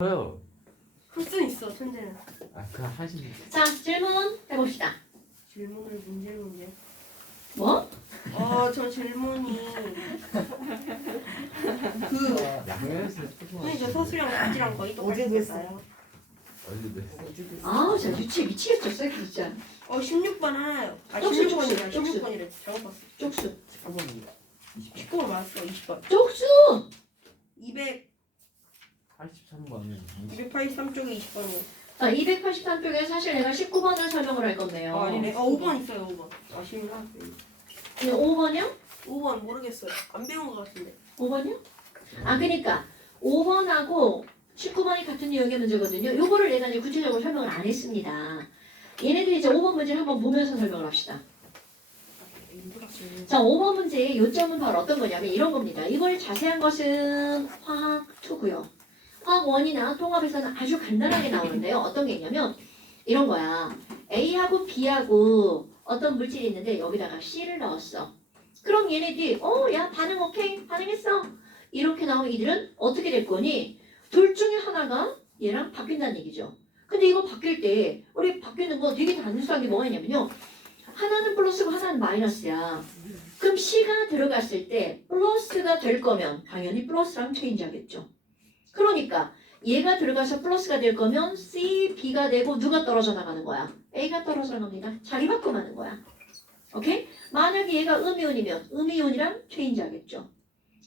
저요. 할 수 있어 천재는. 그냥 하시면. 자, 질문 해봅시다. 질문을 문제문이요. 뭐? 저 질문이 그 양면에서 쓰고. 선생님 저 서술이랑 답지랑 거의 똑같이 됐어요. 어제도 했어. 아우, 저 유치해 미치겠어, 쌤 진짜. 16번 하나요. 쪽수, 16번이래. 쪽수. 16번이래. 잘못 봤어. 쪽수. 4번입니다. 19번 맞았어. 20번. 쪽수! 83번은 283쪽에 20번이요. 자, 283쪽에 사실 내가 19번을 설명을 할 건데요. 아니네. 5번 있어요. 5번. 아쉽나? 근데 5번이요? 5번 모르겠어요. 안 배운 것 같은데. 5번이요? 아, 그니까 5번하고 19번이 같은 유형의 문제거든요. 요거를 내가 이제 구체적으로 설명을 안 했습니다. 얘네들이 이제 5번 문제를 한번 보면서 설명을 합시다. 자, 5번 문제의 요점은 바로 어떤 거냐면 이런 겁니다. 이걸 자세한 것은 화학 2고요. 화학 1이나 통합에서는 아주 간단하게 나오는데요. 어떤 게 있냐면 이런 거야. A하고 B하고 어떤 물질이 있는데 여기다가 C를 넣었어. 그럼 얘네들이 야 반응 오케이 반응했어. 이렇게 나오면 이들은 어떻게 될 거니? 둘 중에 하나가 얘랑 바뀐다는 얘기죠. 근데 이거 바뀔 때 우리 바뀌는 거 되게 단순한 게 뭐가 있냐면요. 하나는 플러스고 하나는 마이너스야. 그럼 C가 들어갔을 때 플러스가 될 거면 당연히 플러스랑 체인지 하겠죠. 그러니까 얘가 들어가서 플러스가 될 거면 C, B가 되고 누가 떨어져 나가는 거야? A가 떨어져 나갑니다. 자리 바꿔가는 거야. 오케이? 만약에 얘가 음이온이면 음이온이랑 체인지 하겠죠.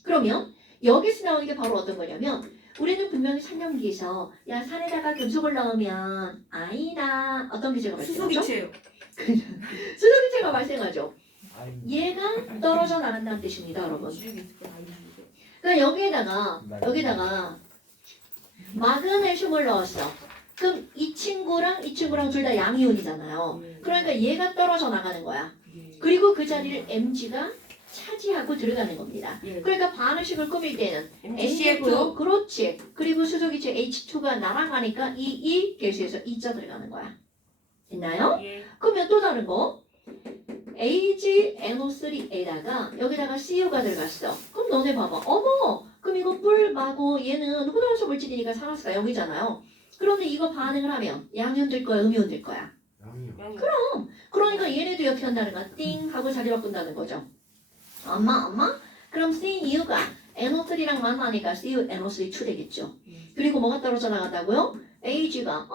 그러면 여기서 나오는 게 바로 어떤 거냐면 우리는 분명히 산염기에서 야 산에다가 금속을 넣으면 아니다 어떤 기제가 발생하죠? 수소기체요. 수소기체가 발생하죠. 아이. 얘가 떨어져 나간다는 뜻입니다, 여러분. 지우개 있을 거야. 그러니까 여기에다가 마그네슘을 넣었어. 그럼 이 친구랑 둘 다 양이온이잖아요. 그러니까 얘가 떨어져 나가는 거야. 그리고 그 자리를 Mg가 차지하고 들어가는 겁니다. 그러니까 반응식을 꾸밀 때는 MgCl2. 그렇지. 그리고 수소기체 H2가 날아가니까 이 개수에서 2자 들어가는 거야. 됐나요? 예. 그러면 또 다른 거 AgNO3에다가 여기다가 CU가 들어갔어. 그럼 너네 봐봐. 어머! 그럼 이거 뿔마고 얘는 호동수 물질이니까 산화수가 0이잖아요. 그런데 이거 반응을 하면 양이온 될 거야? 음이온 될 거야? 양이요. 그러니까 얘네도 이렇게 한다는 거야. 띵 하고 자리 바꾼다는 거죠. 엄마? 그럼 CU가 NO3랑 만나니까 CuNO3 되겠죠. 그리고 뭐가 떨어져 나간다고요? AG가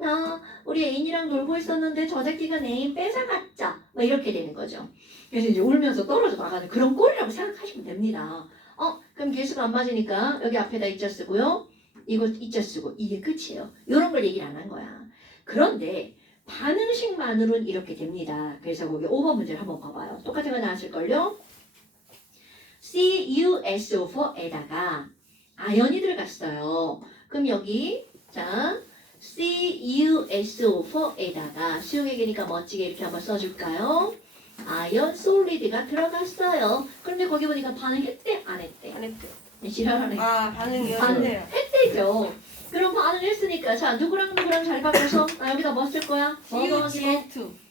나 우리 애인이랑 놀고 있었는데 저 새끼가 내 애인 뺏어갔죠. 뭐 이렇게 되는 거죠. 그래서 이제 울면서 떨어져 나가는 그런 꼴이라고 생각하시면 됩니다. 그럼 개수가 안 맞으니까 여기 앞에다 이자 쓰고요. 이거 이자 쓰고 이게 끝이에요. 이런 걸 얘기를 안 한 거야. 그런데 반응식만으로는 이렇게 됩니다. 그래서 거기 5번 문제를 한번 봐봐요. 똑같은 거 나왔을걸요? CuSO4에다가 아연이 들어갔어요. 그럼 여기 자 CuSO4에다가 수용액이니까 멋지게 이렇게 한번 써줄까요? 아연 솔리드가 들어갔어요. 그런데 거기 보니까 반응했대? 안 했대? 안 했대요. 지랄하네. 반응이요. 반응. 했대요. 했대죠. 그럼 반응했으니까 자 누구랑 잘 바꿔서 여기다 뭐 쓸 거야? CuGN2.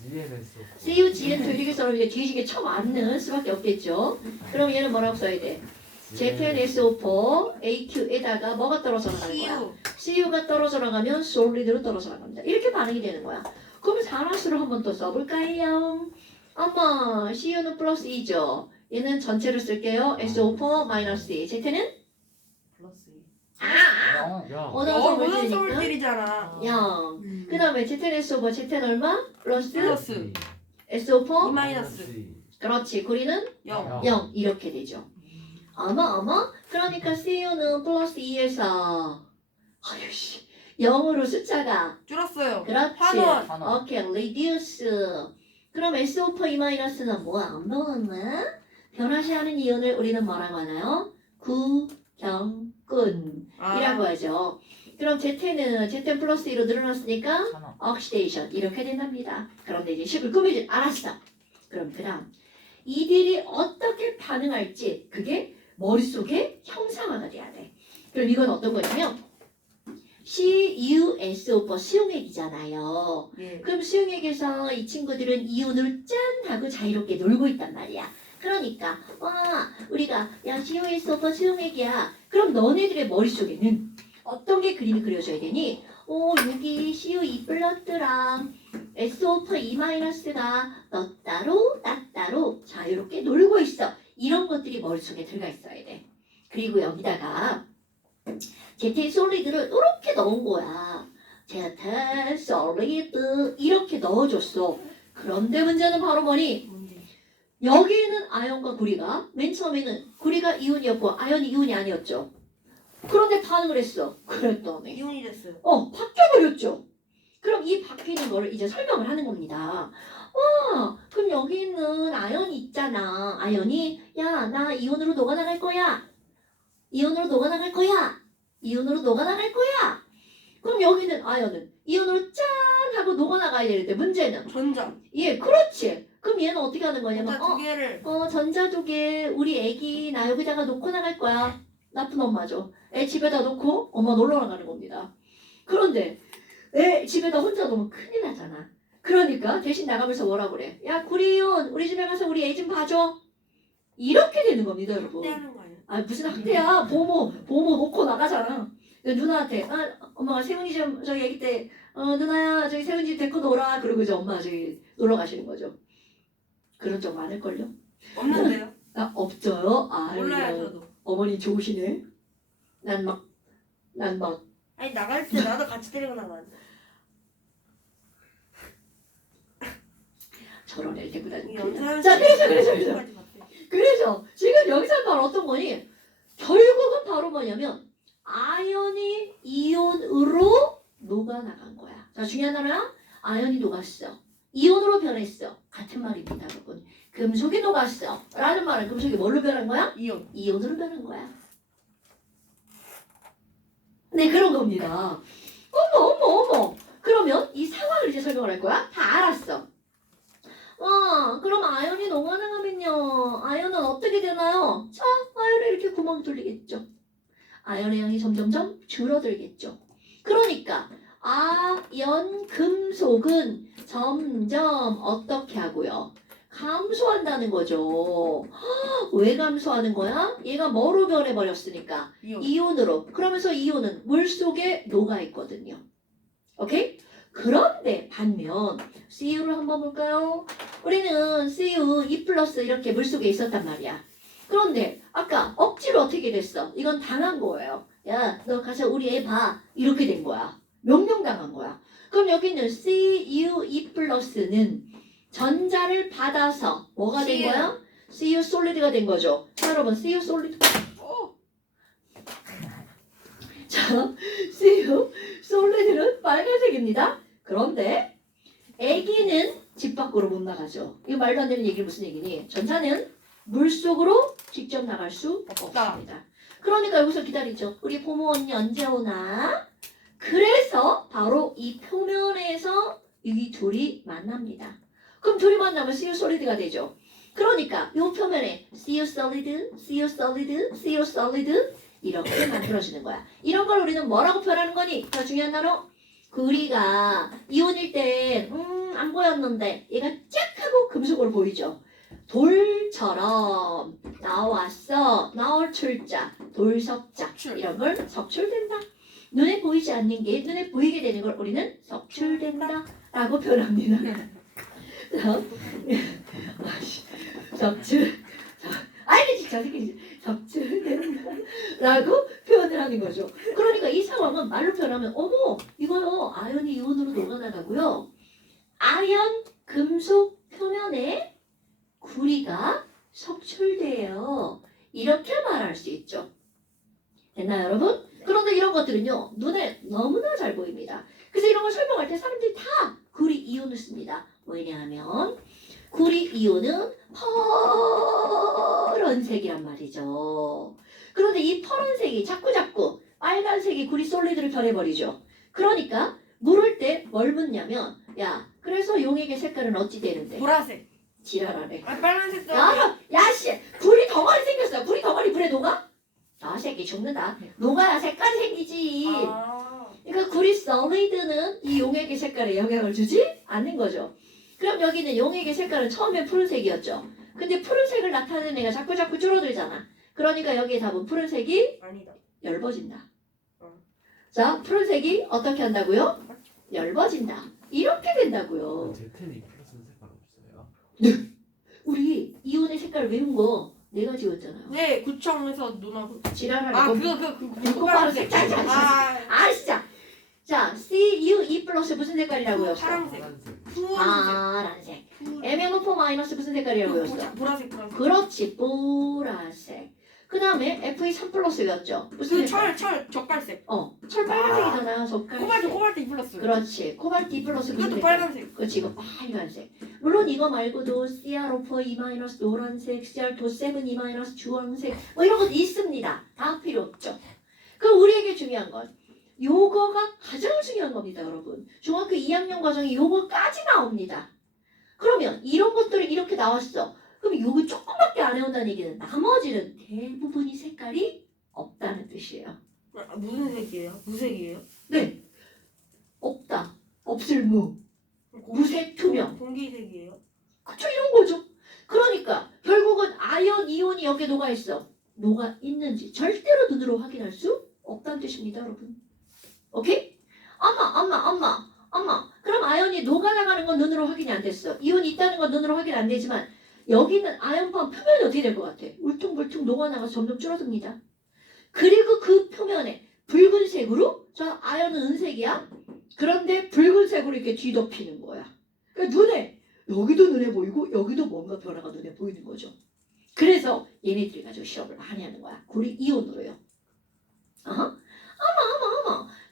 GNS. CuGN2 이렇게 써면 이제 뒤지게 쳐맞는 수밖에 없겠죠. 그럼 얘는 뭐라고 써야 돼? ZnSO4 AQ에다가 뭐가 떨어져 나가는 거야? CU가 떨어져 나가면 솔리드로 떨어져 나갑니다. 이렇게 반응이 되는 거야. 그럼 산화수를 한번 또 써볼까요? 어머, CU는 플러스 2죠. 얘는 전체로 쓸게요. SO4 마이너스 2. Z는? 플러스. 야. 언어서 모든 물질이니까 서울들이잖아. 0. 그 다음에 ZnSO4 Z는 얼마? 플러스 플러스. SO4? 마이너스. 그렇지. 구리는 0. 0. 이렇게 되죠. 어머. 그러니까 CU는 플러스 2에서 아유씨 0으로 숫자가 줄었어요. 그렇지. 환원. 오케이. reduce. 그럼 SO4 2-는 뭐야? 안 배웠나? 변화시하는 이온을 우리는 뭐라고 하나요? 구경꾼이라고 하죠. 그럼 Z는 Z 플러스 2로 늘어났으니까 oxidation 이렇게 된답니다. 그런데 이제 식을 꾸미지 않았어. 그럼 그 다음 이들이 어떻게 반응할지 그게 머릿속에 형상화가 돼야 돼. 그럼 이건 어떤 거냐면 CuSO4 수용액이잖아요. 예. 그럼 수용액에서 이 친구들은 이온을 짠 하고 자유롭게 놀고 있단 말이야. 그러니까 우리가 야 CuSO4 수용액이야. 그럼 너네들의 머릿속에는 어떤 게 그림이 그려져야 되니? 여기 CU2 플러스랑 SO2-가 너 따로 나 따로 자유롭게 놀고 있어. 이런 것들이 머릿속에 들어가 있어야 돼. 그리고 여기다가 제트 솔리드를 이렇게 넣은 거야. 제트 솔리드 이렇게 넣어줬어. 그런데 문제는 바로 뭐니? 뭔데? 여기는 아연과 구리가 맨 처음에는 구리가 이온이었고 아연이 이온이 아니었죠. 그런데 반응을 했어. 그랬더니 이혼이 됐어요. 바뀌어버렸죠. 그럼 이 바뀌는 거를 이제 설명을 하는 겁니다. 그럼 여기 있는 아연이 있잖아. 아연이 야, 나 이온으로 녹아나갈 거야. 이온으로 녹아나갈 거야. 이온으로 녹아나갈 거야. 그럼 여기 있는 아연은 이온으로 짠 하고 녹아나가야 되는데 문제는 전자. 예, 그렇지. 그럼 얘는 어떻게 하는 거냐면 전자 두 개를 전자 두 개 우리 애기 나 여기다가 놓고 나갈 거야. 나쁜 엄마죠. 애 집에다 놓고 엄마 놀러 나가는 겁니다. 그런데 애 집에다 혼자 놓으면 큰일 나잖아. 그러니까 대신 나가면서 뭐라 그래? 야 구리온 우리 집에 가서 우리 애 좀 봐줘. 이렇게 되는 겁니다, 여러분. 확대하는 거 아니야? 아 무슨 학대야? 보모 놓고 나가잖아. 누나한테 엄마가 세훈이 좀 저기 애기 때 누나야 저기 세훈이 집 데리고 놀아. 그러고 이제 엄마 저기 놀러 가시는 거죠. 그런 적 많을걸요? 없는데요? 없어요. 몰라요 저도. 어머니 좋으시네. 난 막 아니 나갈 때 나도 같이 데리고 나가. 저런 애를 데리고 다니고. 연사연 자, 그래서. 까지 봤대. 그래서 지금 여기서 바로 어떤 거니? 결국은 바로 뭐냐면 아연이 이온으로 녹아나간 거야. 자, 중요한 단어야. 아연이 녹았어. 이온으로 변했어. 같은 말입니다, 여러분. 금속이 녹았어. 라는 말은 금속이 뭘로 변한 거야? 이혼. 이온으로 변한 거야. 네, 그런 겁니다. 어머. 그러면 이 상황을 이제 설명을 할 거야? 다 알았어. 그럼 아연이 녹아나가면요. 아연은 어떻게 되나요? 자, 아연을 이렇게 구멍 뚫리겠죠. 아연의 양이 점점점 줄어들겠죠. 그러니까 아연 금속은 점점 어떻게 하고요? 감소한다는 거죠. 왜 감소하는 거야? 얘가 뭐로 변해버렸으니까 이혼. 이온으로. 그러면서 이온은 물속에 녹아있거든요. 오케이? 그런데 반면 CU를 한번 볼까요? 우리는 CU 2+ 이렇게 물속에 있었단 말이야. 그런데 아까 억지로 어떻게 됐어? 이건 당한 거예요. 야, 너 가서 우리 애 봐. 이렇게 된 거야. 명령당한 거야. 그럼 여기는 CU 2+는 전자를 받아서 뭐가 된 CU. 거야? CU 솔리드가 된 거죠. 자, 여러분 CU 솔리드. 자, CU 솔리드는 빨간색입니다. 그런데 애기는 집 밖으로 못 나가죠. 이거 말도 안 되는 얘기는 무슨 얘기니? 전자는 물속으로 직접 나갈 수 없다. 없습니다. 그러니까 여기서 기다리죠. 우리 보모 언니 언제 오나? 그래서 바로 이 표면에서 이 둘이 만납니다. 그럼 둘이 만나면 CU 솔리드가 되죠. 그러니까 이 표면에 CU 솔리드, CU 솔리드, CU 솔리드 이렇게 만들어지는 거야. 이런 걸 우리는 뭐라고 표현하는 거니? 더 중요한 단어. 구리가 이온일 때 안 보였는데 얘가 쫙 하고 금속으로 보이죠. 돌처럼 나왔어. 나올 출자, 돌석자 이런 걸 석출된다. 눈에 보이지 않는 게 눈에 보이게 되는 걸 우리는 석출된다 라고 표현합니다. 석출 아니 진짜 석출된다 라고 표현을 하는 거죠. 그러니까 이 상황은 말로 표현하면 어머 이거요 아연이 이온으로 녹아나가고요. 아연 금속 표면에 구리가 석출돼요. 이렇게 말할 수 있죠. 됐나요 여러분? 그런데 이런 것들은요 눈에 너무나 잘 보입니다. 그래서 이런 걸 설명할 때 사람들이 다 구리 이온을 씁니다. 왜냐하면 구리 이온은 파란색이란 말이죠. 그런데 이 파란색이 자꾸 빨간색이 구리 솔리드를 변해버리죠. 그러니까 물을 때 뭘 묻냐면 야 그래서 용액의 색깔은 어찌 되는데? 보라색. 지랄하네. 빨간색도. 야씨 구리 덩어리 생겼어. 구리 덩어리 물에 녹아? 아 새끼 죽는다. 녹아야 색깔이 생기지. 그러니까 구리 솔리드는 이 용액의 색깔에 영향을 주지 않는 거죠. 그럼 여기는 용액의 색깔은 처음에 푸른색이었죠. 근데 푸른색을 나타내는 애가 자꾸 줄어들잖아. 그러니까 여기에 답은 푸른색이 아니다. 엷어진다. 자, 푸른색이 어떻게 한다고요? 엷어진다. 이렇게 된다고요. 제텐이 플러스 색깔 없어요. 우리 이온의 색깔 외운 거 내가 지웠잖아요. 네, 구청에서 누나고. 지랄하는 거. 그거 빨간색. 자, 아, 진짜. 자, CU2 플러스 무슨 색깔이라고 외웠어? 파란색. 파란색. 파란색. MnO4 마이너스 무슨 색깔이라고 외웠어? 보라색. 그렇지, 보라색. 그 다음에 FE3 플러스 외웠죠? 무슨 색깔? 철 젓갈색. 철 빨간색이잖아, 젓갈색. 코발트 2 플러스. 그렇지, 코발트 2 플러스 무슨 이것도 색깔? 빨간색. 그렇지, 이거 빨간색. 물론 이거 말고도 CR5 E 마이너스 노란색, CR2 7 E 마이너스 주황색, 뭐 이런 것도 있습니다. 다 필요 없죠. 그럼 우리에게 중요한 건 요거가 가장 중요한 겁니다, 여러분. 중학교 2학년 과정에 요거까지 나옵니다. 그러면 이런 것들이 이렇게 나왔어. 그럼 요거 조금밖에 안 해온다는 얘기는 나머지는 대부분이 색깔이 없다는 뜻이에요. 무슨 색이에요? 무색이에요? 네, 없다. 없을 무. 무색 투명. 공기색이에요? 그쵸, 이런 거죠. 그러니까 결국은 아연 이온이 여기에 녹아있어. 녹아있는지 절대로 눈으로 확인할 수 없다는 뜻입니다, 여러분. 오케이? 엄마. 그럼 아연이 녹아나가는 건 눈으로 확인이 안 됐어. 이온이 있다는 건 눈으로 확인 안 되지만 여기는 아연판 표면이 어떻게 될 것 같아? 울퉁불퉁 녹아나가서 점점 줄어듭니다. 그리고 그 표면에 붉은색으로, 저 아연은 은색이야. 그런데 붉은색으로 이렇게 뒤덮이는 거야. 그러니까 여기도 눈에 보이고 여기도 뭔가 변화가 눈에 보이는 거죠. 그래서 얘네들이 가지고 시험을 많이 하는 거야. 구리 이온으로요. 어머.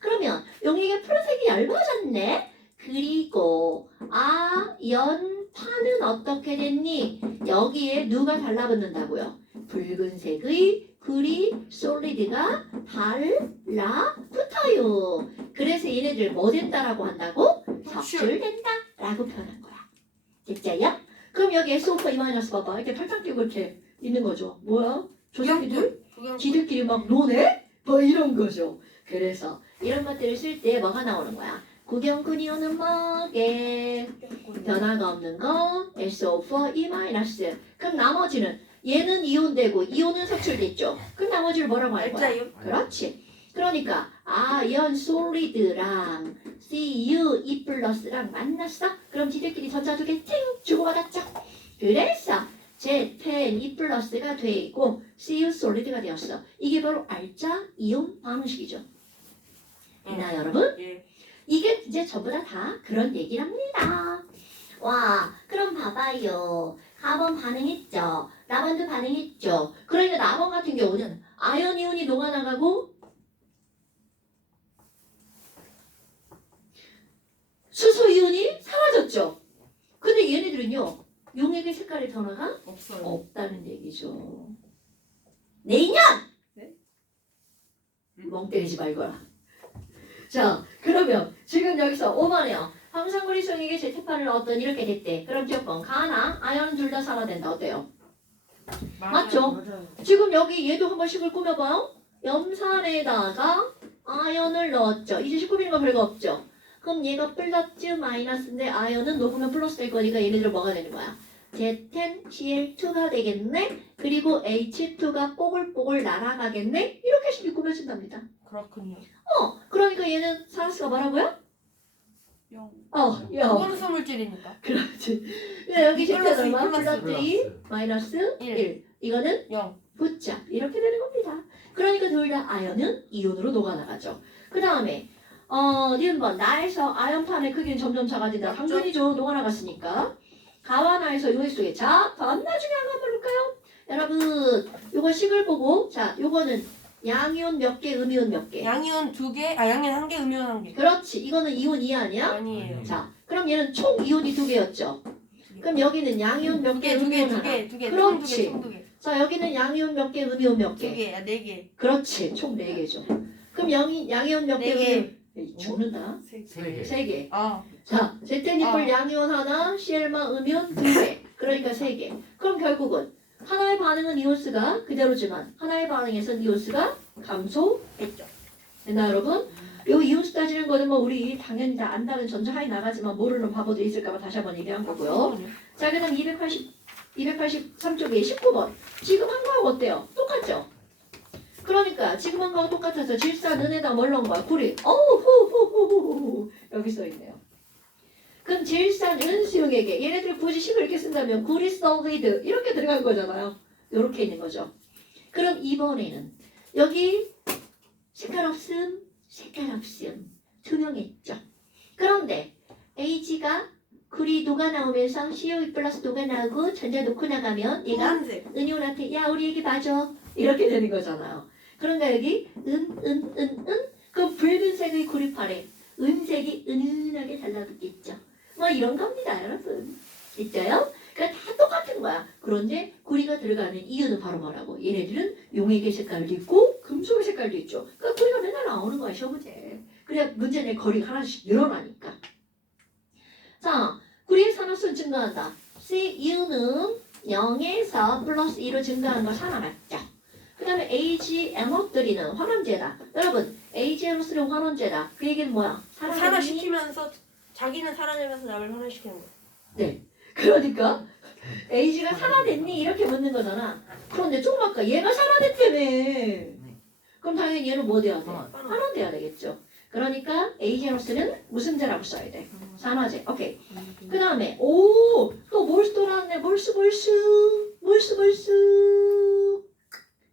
그러면 용액의 푸른색이 얇아졌네. 그리고 아연판은 어떻게 됐니? 여기에 누가 달라붙는다고요? 붉은색의 구리 솔리드가 달라붙어요. 그래서 얘네들 뭐 된다라고 한다고? 석출된다라고 표현한 거야. 됐자요? 그럼 여기 SO4 E- 봐봐. 이렇게 팔짱 끼고 이렇게 있는 거죠. 뭐야? 저 새끼들? 지들끼리 막 노네? 뭐 이런 거죠. 그래서 이런 것들을 쓸 때 뭐가 나오는 거야? 구경꾼 이온은 뭐게? 변화가 없는 거 SO4 E-. 그럼 나머지는 얘는 이온되고 이온은 색출됐죠. 그럼 나머지를 뭐라고 할 거야? 알짜요? 그렇지. 그러니까 아연 솔리드랑 CU2 플러스랑 만났어? 그럼 지들끼리 전자 두 개 팅 주고받았죠. 그래서 Z10 E 플러스가 되고 CU 솔리드가 되었어. 이게 바로 알짜 이온 반응식이죠. 있나요, 여러분? 예. 이게 이제 전부 다 그런 얘기랍니다. 와, 그럼 봐봐요. 가번 반응했죠. 라반도 반응했죠. 그러니까 라번 같은 경우는 아연 이온이 녹아나가고 수소 이온이 사라졌죠. 근데 얘네들은요, 용액의 색깔의 변화가 없어요. 없다는 얘기죠. 내년! 네? 멍 때리지 말거라. 자, 그러면 지금 여기서 5번에요. 황산구리 수용액의 제트판을 얻던 이렇게 됐대. 그럼 조건 가나 아연은 둘 다 산화된다. 어때요? 맞죠? 맞아요. 지금 여기 얘도 한 번씩을 꾸며봐요. 염산에다가 아연을 넣었죠. 이제 19비는 별거 없죠. 그럼 얘가 플러스 마이너스인데 아연은 녹으면 플러스 될 거니까 얘네들 뭐가 되는 거야? Z10Cl2가 되겠네. 그리고 H2가 뽀글뽀글 날아가겠네. 이렇게 식이 꾸며진답니다. 그렇군요. 그러니까 얘는 사라스가 뭐라고요? 0. 0. 그거는 소물질이니까. 그렇지. 여기 플러스 실패 얼마? 플러스 플러스 2 마이너스 1. 1. 이거는 0. 붙자. 이렇게 되는 겁니다. 그러니까 둘 다 아연은 이온으로 녹아나가죠. 그 다음에 니은 번 나에서 아연판의 크기는 점점 작아진다. 맞죠? 당근이죠. 녹아나갔으니까. 가와 나에서 요액 속에. 자, 겁나 중요한 거 한번 볼까요? 여러분, 요거 식을 보고, 자, 요거는 양이온 몇 개, 음이온 몇 개. 양이온 2개, 양이온 1개, 음이온 1개. 그렇지. 이거는 이온 2 아니야? 아니에요. 자, 그럼 얘는 총 이온이 2개였죠. 그럼 여기는 양이온 몇 개, 음이온 하나. 두 개, 그렇지. 총 2개. 자, 여기는 양이온 몇 개, 음이온 몇 개. 2개, 4개. 그렇지. 총 4개죠. 그럼 양이온 몇 개, 4개. 음이온 에이, 죽는다. 3개. 3개. 아, 자, 제테니플 양이온 하나, CL마 음이온 2개. 그러니까 3개. 그럼 결국은 하나의 반응은 이온스가 그대로지만 하나의 반응에선 이온스가 감소했죠. 됐나 여러분? 요 이온수 따지는 거는 뭐 우리 당연히 다 안다는 전제하에 나가지만 모르는 바보들이 있을까봐 다시 한번 얘기한 거고요. 자, 그 다음 283쪽에 19번. 지금 한 거하고 어때요? 똑같죠? 그러니까 지금 한 거하고 똑같아서 질산은에다 뭘 넣은 거야? 구리. 후후후후후 여기 써 있네요. 그럼 질산은 수용액에 얘네들 굳이 식을 이렇게 쓴다면 구리 솔리드 이렇게 들어간 거잖아요. 이렇게 있는 거죠. 그럼 이번에는 여기 색깔 없음, 색깔 없음 투명했죠. 그런데 Ag가 구리 녹아 나오면서 CO2 플러스 녹아 나오고 전자 놓고 나가면 얘가 노란색. 은이온한테 야 우리 얘기 맞아 이렇게 되는 거잖아요. 그런가 여기 그럼 붉은색의 구리팔에 은색이 은은하게 달라붙겠죠. 뭐 이런 겁니다 여러분. 있죠요? 그러니까 다 똑같은 거야. 그런데 구리가 들어가는 이유는 바로 뭐라고? 얘네들은 용액의 색깔도 있고 금속의 색깔도 있죠. 그러니까 구리가 맨날 나오는 거야 시험문제. 그래야 문제 낼 거리가 하나씩 늘어나니까. 자, 구리의 산화수는 증가한다. CU는 0에서 플러스 2로 증가하는 걸 산화맞죠. 그 다음에 AgMO3는 환원제다. 여러분, AgMO3는 환원제다. 그 얘기는 뭐야? 산화시키면서 자기는 살아내면서 남을 산화시키는 거. 네. 그러니까 Ag가 산화됐니? 이렇게 묻는 거잖아. 그런데 조금 아까 얘가 산화됐다며. 그럼 당연히 얘는 뭐 돼야 돼? 환원돼야 되겠죠. 그러니까 AgMO3는 무슨 제라고 써야 돼? 산화제. 오케이. 그 다음에 또 몰수 또 나왔네.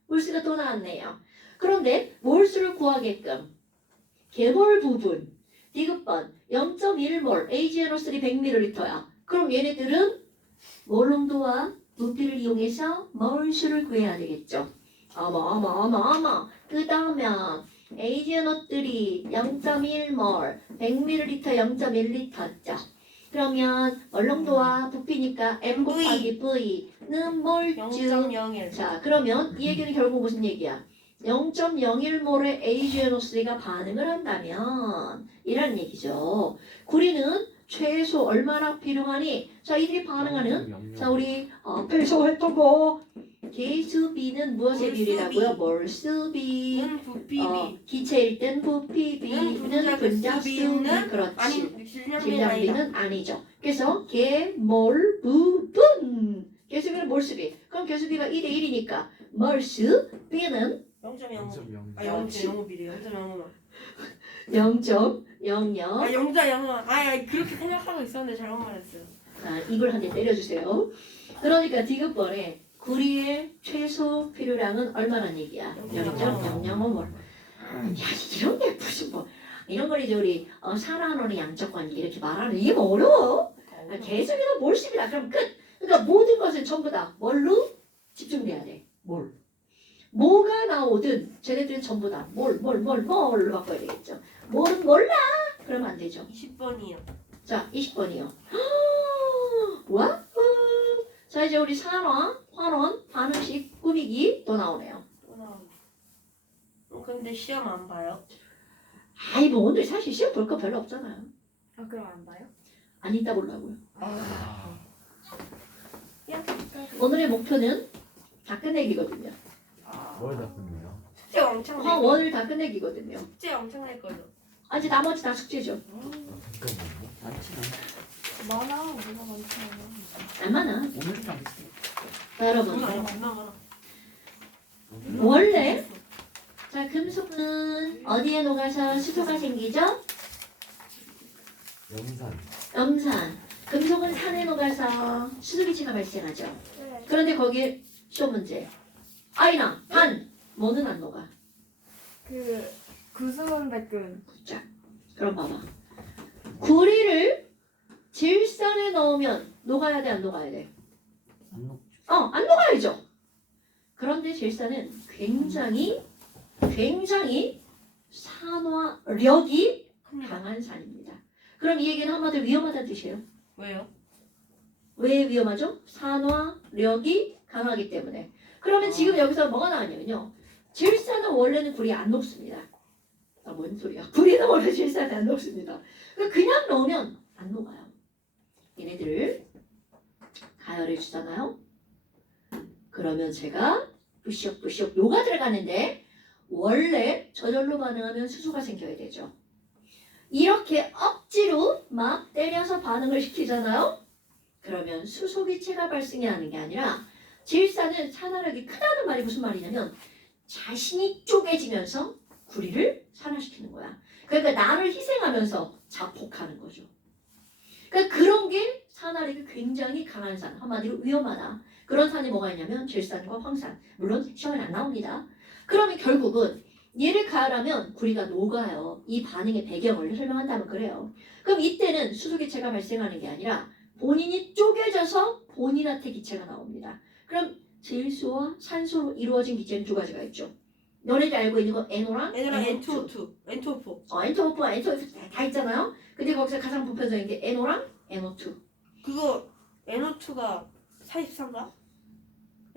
몰수가 또 나왔네요. 그런데 몰수를 구하게끔 개몰 부분 디귿번 0.1몰 AgNO3 100ml야. 그럼 얘네들은 몰농도와 부피를 이용해서 몰수를 구해야 되겠죠. 어머. 그 다음에 AgNO3 0.1몰 100ml 0.1L죠. 그러면 몰농도와 부피니까 M 곱하기 V는 몰주. 0.01. 자, 그러면 이 얘기는 결국 무슨 얘기야? 0.01몰의 AgNO3가 반응을 한다면 이란 얘기죠. 구리는 최소 얼마나 필요하니? 자, 이들이 반응하는 자, 우리 앞에서 했던 거 개수비는 무엇의 몰수비. 비율이라고요? 몰수비. 는 부피비. 기체일 땐 부피비는 분자 수비. 그렇지. 질량비는 아니죠. 그래서 개몰 부분. 개수비는 몰수비. 그럼 개수비가 2대 1이니까 몰수비는 0.05. 0.05비례. 0.05. 0.00. 0.05. 그렇게 생각하고 있었는데 잘못 말했어요. 자, 이걸 한 대 때려주세요. 그러니까 디귿번에 구리의 최소 필요량은 얼마란 얘기야? 0.005몰. 야, 이런 게 무슨 뭐 이런 걸 이제 우리 산화원의 양적 관계 이렇게 말하는 이게 뭐 어려워? 계속해서 몰수입니다. 그럼 끝. 그러니까 모든 것은 전부 다 뭘로 집중돼야 돼. 뭘? 뭐가 나오든 쟤네들은 전부 다 뭘로 바꿔야 되겠죠. 뭘은 몰라. 그러면 안 되죠. 20번이요. 자, 20번이요. 와? 자, 이제 우리 산화, 환원, 반응식, 꾸미기 또 나오네요. 또 나오네. 근데 시험 안 봐요? 아이, 뭐 오늘 사실 시험 볼 거 별로 없잖아요. 아, 그럼 안 봐요? 안 이따 보려고요. 야, 오늘의 목표는 다 끝내기거든요. 뭘 닦았네요? 숙제 엄청 낼 거죠. 화원을 다 끝내기거든요. 숙제 엄청 낼 거죠. 아, 이제 나머지 다 숙제죠. 잠깐만요. 많지는 많아. 뭐가 많지 않아. 안 많아. 오늘도 안 됐어요. 자, 여러분. 많아. 원래 자, 금속은 어디에 녹아서 수소가 생기죠? 영산. 염산. 금속은 산에 녹아서 수소기체가 발생하죠. 네. 그런데 거기에 시험 문제. 아이나, 반. 뭐는 안 녹아. 구수문 백근. 그럼 봐봐. 구리를 질산에 넣으면 녹아야 돼, 안 녹아야 돼? 안 녹. 안 녹아야죠. 그런데 질산은 굉장히 산화력이 큽니다. 강한 산입니다. 그럼 이 얘기는 한마디로 위험하다는 뜻이에요. 왜요? 왜 위험하죠? 산화력이 강하기 때문에. 그러면 지금 여기서 뭐가 나왔냐면요. 질산은 원래는 구리에 안 녹습니다. 뭔 소리야. 구리는 원래 질산에 안 녹습니다. 그냥 넣으면 안 녹아요. 얘네들을 가열해 주잖아요. 그러면 제가 부시럭 녹아 들어가는데 원래 저절로 반응하면 수소가 생겨야 되죠. 이렇게 억지로 막 때려서 반응을 시키잖아요. 그러면 수소기체가 발생이 하는 게 아니라 질산은 산화력이 크다는 말이 무슨 말이냐면 자신이 쪼개지면서 구리를 산화시키는 거야. 그러니까 나를 희생하면서 자폭하는 거죠. 그러니까 그런 게 산화력이 굉장히 강한 산, 한마디로 위험하다. 그런 산이 뭐가 있냐면 질산과 황산. 물론 시험에 안 나옵니다. 그러면 결국은 얘를 가열하면 구리가 녹아요. 이 반응의 배경을 설명한다면 그래요. 그럼 이때는 수소기체가 발생하는 게 아니라 본인이 쪼개져서 본인한테 기체가 나옵니다. 그럼 질소와 산소로 이루어진 기체는 두 가지가 있죠. 너네들 알고 있는 거 NO랑 얘들아 NO2. N2O2, N2O4. N2O4, N2O4 다 있잖아요. 근데 거기서 가장 보편적인 게 NO랑 NO2. 그거 NO2가 43가?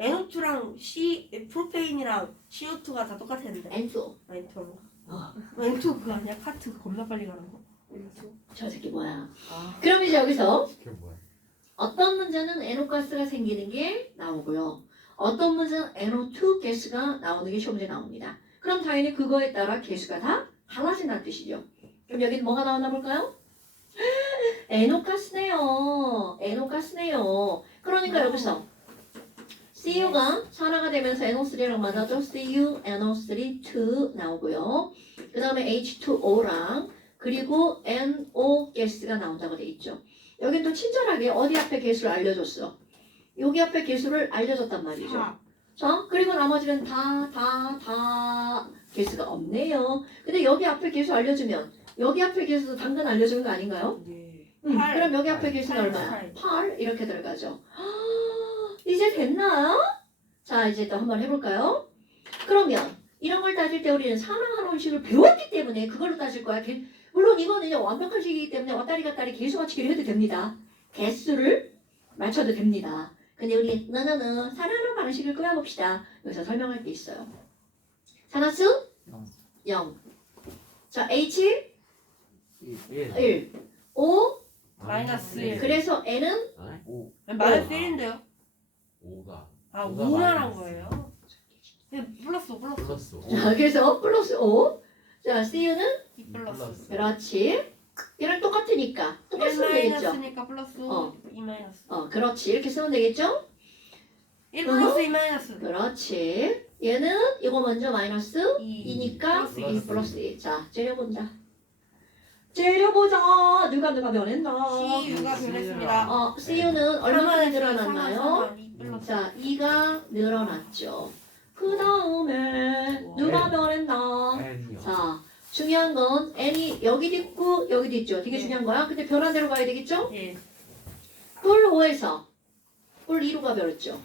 NO2랑 프로페인이랑 CO2가 다 똑같았는데. N2O. N2O. 어. N2 그거 아니야? 카트 겁나 빨리 가는 거. 저 새끼 뭐야. 아. 그럼 이제 여기서 그게 뭐야? 어떤 문제는 NO가스가 생기는 게 나오고요. 어떤 문제는 NO2 가스가 나오는 게 시험에 나옵니다. 그럼 당연히 그거에 따라 개수가 다 달라진다는 뜻이죠. 그럼 여기는 뭐가 나왔나 볼까요? NO가스네요. NO가스네요. 그러니까 여기서 CU가 산화가 되면서 NO3랑 만나죠. CU, NO3, 2 나오고요. 그 다음에 H2O랑 그리고 NO 가스가 나온다고 돼 있죠. 여긴 또 친절하게 어디 앞에 개수를 알려줬어. 여기 앞에 개수를 알려줬단 말이죠. 4. 자, 그리고 나머지는 다 개수가 없네요. 근데 여기 앞에 개수 알려주면 여기 앞에 개수도 당근 알려주는 거 아닌가요? 네. 그럼 여기 앞에 개수는 팔, 얼마야? 팔. 8 이렇게 들어가죠. 이제 됐나? 자, 이제 또 한번 해볼까요? 그러면 이런 걸 따질 때 우리는 산화환원식을 배웠기 때문에 그걸로 따질 거야. 물론 이거는 완벽한 식이기 때문에 왔다리 갔다리 개수 맞추기를 해도 됩니다. 개수를 맞춰도 됩니다. 근데 우리 너너너 산화환원 반응식을 끄어봅시다. 여기서 설명할 게 있어요. 산화수 0. 자, H 1. O 마이너스 네. 1. 그래서 N은 아니? 오. 마이너스 1인데요? 5가. 아, 오가 5 말한 마이너스. 거예요? 네, 플러스. 플러스 5. 자, 그래서 플러스 5. 자, CU는 2 플러스. 그렇지. 얘랑 똑같으니까 똑같이 1 쓰면 되겠죠. 마이너스니까 플러스 어. 2 마이너스. 그렇지. 이렇게 쓰면 되겠죠. 1 플러스 2 마이너스. 그렇지. 얘는 이거 먼저 마이너스 2. 2니까 플러스 2 플러스 2. 자, 째려본다. 째려보자. 누가 변했나. CU가 변했습니다. CU는 얼마나 늘어났나요? 2 플러스. 자, 2가 늘어났죠. 그 다음에 누가 변했나? N이요. 자, 중요한 건 n이 여기도 있고 여기도 있죠. 되게 네. 중요한 거야. 근데 변한 대로 가야 되겠죠? 예. 뿔 5에서 뿔 2로 가버렸죠.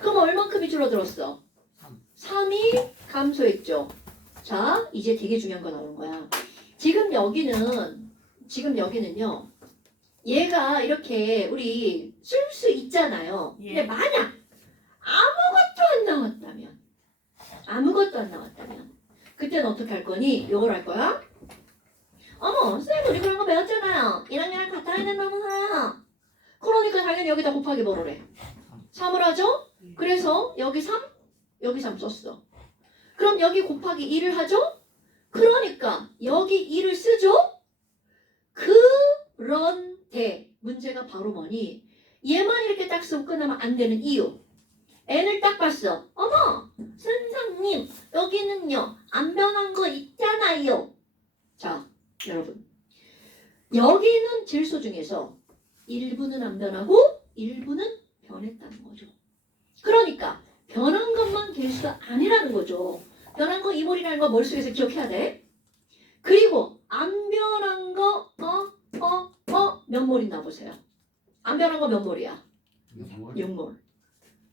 그럼 얼만큼이 줄어들었어? 3이 감소했죠. 자, 이제 되게 중요한 거 나오는 거야. 지금 여기는요. 얘가 이렇게 우리 쓸 수 있잖아요. 예. 근데 만약 아무것도 안 나왔다면 그때는 어떻게 할 거니? 요걸 할 거야? 어머, 쌤 우리 그런 거 배웠잖아요. 1학년이랑 같아 해야 된다면서요. 그러니까 당연히 여기다 곱하기 뭐를 해? 3을 하죠? 그래서 여기 3, 여기 3 썼어. 그럼 여기 곱하기 2를 하죠? 그러니까 여기 2를 쓰죠? 그런데 문제가 바로 뭐니? 얘만 이렇게 딱 쓰고 끝나면 안 되는 이유. n을 딱 봤어. 어머, 선생님 여기는요 안 변한 거 있잖아요. 자, 여러분 여기는 질소 중에서 일부는 안 변하고 일부는 변했다는 거죠. 그러니까 변한 것만 개수가 아니라는 거죠. 변한 거 이몰이라는 거 머릿속에서 기억해야 돼. 그리고 안 변한 거 몇 몰이나 보세요. 안 변한 거 몇 몰이야? 6몰.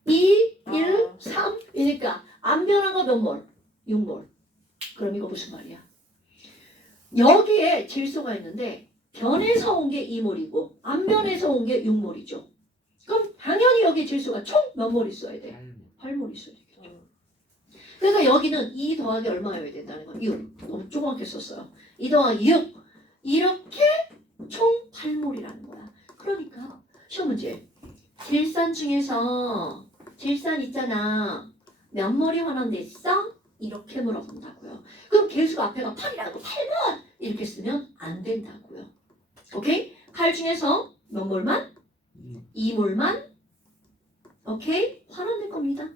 2, 1, 3이니까 안 변한 거 몇 몰? 6몰. 그럼 이거 무슨 말이야? 여기에 질소가 있는데 변해서 온 게 2몰이고 안 변해서 온 게 6몰이죠. 그럼 당연히 여기에 질소가 총 몇 몰 있어야 돼? 8몰 있어야 되겠죠. 그래서 여기는 2 더하기 얼마여야 된다는 거야? 6. 너무 조그맣게 썼어요. 2 더하기 6. 이렇게 총 8몰이라는 거야. 그러니까 시험 문제. 질산 중에서 질산 있잖아. 몇 몰이 환원됐어? 이렇게 물어본다고요. 그럼 개수가 앞에가 8이라고 8몰 이렇게 쓰면 안 된다고요. 오케이? 8 중에서 몇 몰만? 2몰만 오케이? 환원된 겁니다.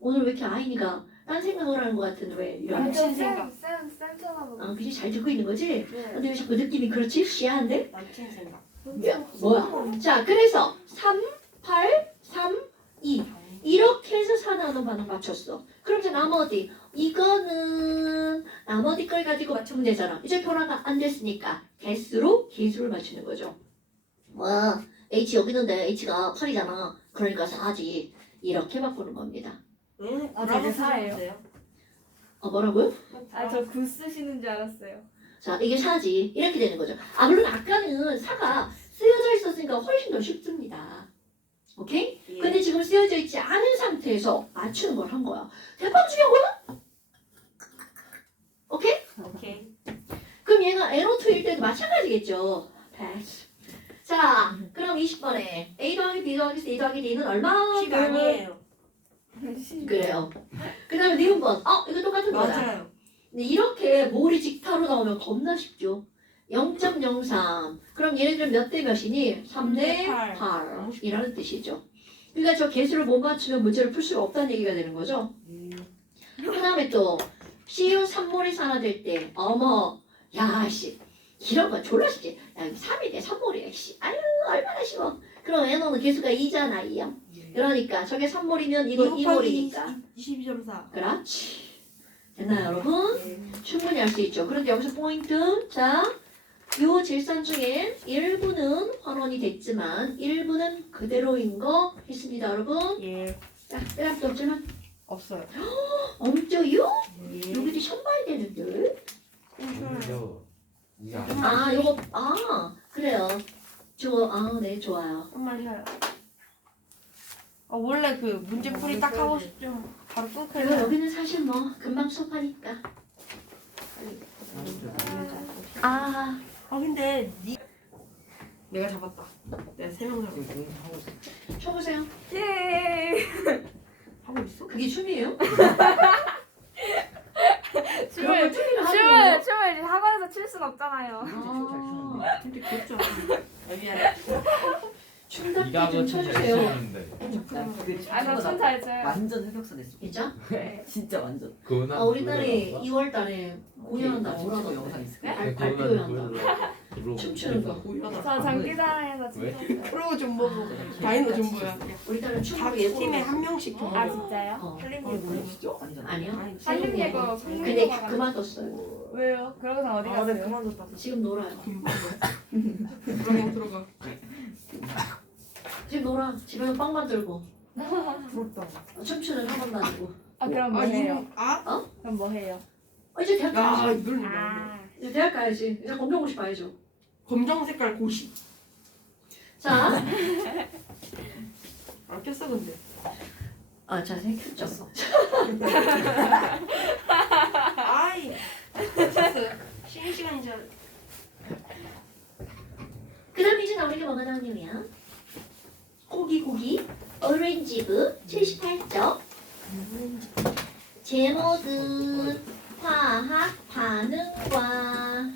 오늘 왜 이렇게 아이니가 딴 생각을 하는 것 같은데 왜 이런? 남친 생각. 쌤 쳐다보고. 아, 그지 잘 듣고 있는 거지? 네. 근데 왜 자꾸 느낌이 그렇지? 시야한데? 남친 생각. 뭐야? 자, 그래서 3, 8, 3, 2 이렇게 해서 4 나누 반응 맞췄어. 그럼 이제 나머지 이거는 나머지 걸 가지고 맞추면 되잖아. 이제 변화가 안 됐으니까 개수로 개수를 맞추는 거죠. 와, H 여기 있는데 H가 8이잖아. 그러니까 4지. 이렇게 바꾸는 겁니다. 왜? 아, 저게 사예요? 뭐라고요? 저 구 쓰시는 줄 알았어요. 자, 이게 4지. 이렇게 되는 거죠. 물론 아까는 4가 쓰여져 있었으니까 훨씬 더 쉽습니다. 오케이? 예. 근데 지금 쓰여져 있지 않은 상태에서 맞추는 걸 한 거야. 대박 주려고요? 오케이? 오케이. 그럼 얘가 에러2일 때도 마찬가지겠죠. 패스. 자, 그럼 20번에 A 더하기 B 더하기 C 더하기 D는 얼마? 10 아니에요. 그래요. 그 다음에 니은 번. 이거 똑같은 거야. 맞아요. 근데 이렇게 몰이 직타로 나오면 겁나 쉽죠. 0.03. 그럼 얘네들은 몇 대 몇이니? 3대 8. 8. 이라는 뜻이죠. 그러니까 저 개수를 못 맞추면 문제를 풀 수가 없다는 얘기가 되는 거죠. 그 다음에 또 CU 3몰이 산화될 때 어머 야씨 이런 거 졸라 쉽지. 야 3이 돼 3몰이야 씨. 아유 얼마나 쉬워. 그럼 얘는 개수가 2잖아 2요. 그러니까 저게 3몰이면 이거 2몰이니까. 22.4. 그렇지. 됐나요 여러분? 충분히 알 수 있죠. 그런데 여기서 포인트. 자, 요 질산 중에 일부는 환원이 됐지만 일부는 그대로인 거 했습니다 여러분. 예. 자, 빼갈 수 없지만 없어요. 엄죠요? 예. 여기도 시험 봐야 되는데. 저 이게 요거 그래요. 네 좋아요. 한번 쉬어요. 원래 그 문제풀이 딱 하고 싶죠. 바로 그리고 끊겨요. 여기는 사실 뭐 금방 수업하니까. 근데 내가 잡았다. 내가 3명 잡았어. 지금 공부하고 있어. 쳐보세요. 예. 하고 있어? 그게 춤이에요? 그런 춤을 걸 춤이라 하는 춤을 이제 학원에서 출 순 없잖아요. 아, 근데 귀엽지 않아. 미안해. 춤답게 네가 좀 하고 잘 쳐주세요. 쳤는데 저춤잘 춰요. 완전 흑역사 냈어. 진짜? 진짜 완전. 그거나 우리 딸이 2월 달에 공연한다 나 뭐라고 영상 있을까? 발표한다. 춤추는 거. 보여라. 저 장기자랑에서 왜? 춤췄어요. 프로 좀 보고. 다이노 좀 보여. 우리 딸은 각 춤을 예고. 팀에 한 명씩. 아 진짜요? 모르시죠? 완전. 아니요. 살림 예고 근데 그만뒀어요. 왜요? 그러고서 어디 네, 갔어요? 그만뒀다. 지금 놀아요. 그러면 들어가. 지금 놀아. 집에서 빵 만들고 부럽다. 춤추는 학원 다니고. 그럼 뭐 해요? 어? 그럼 뭐 해요? 이제 대학 야, 가야지. 이걸 이제 대학 가야지. 이제 검정고시 봐야죠. 검정 색깔 고시. 자, 안 꼈어 근데. 자세히 켰죠. 아이. 켰어요. 쉬는 시간인 줄. 알았- 그 다음 이제 나오는 게 뭐가 나오냐면 고기 오렌지브 78점. 제목은 화학 반응과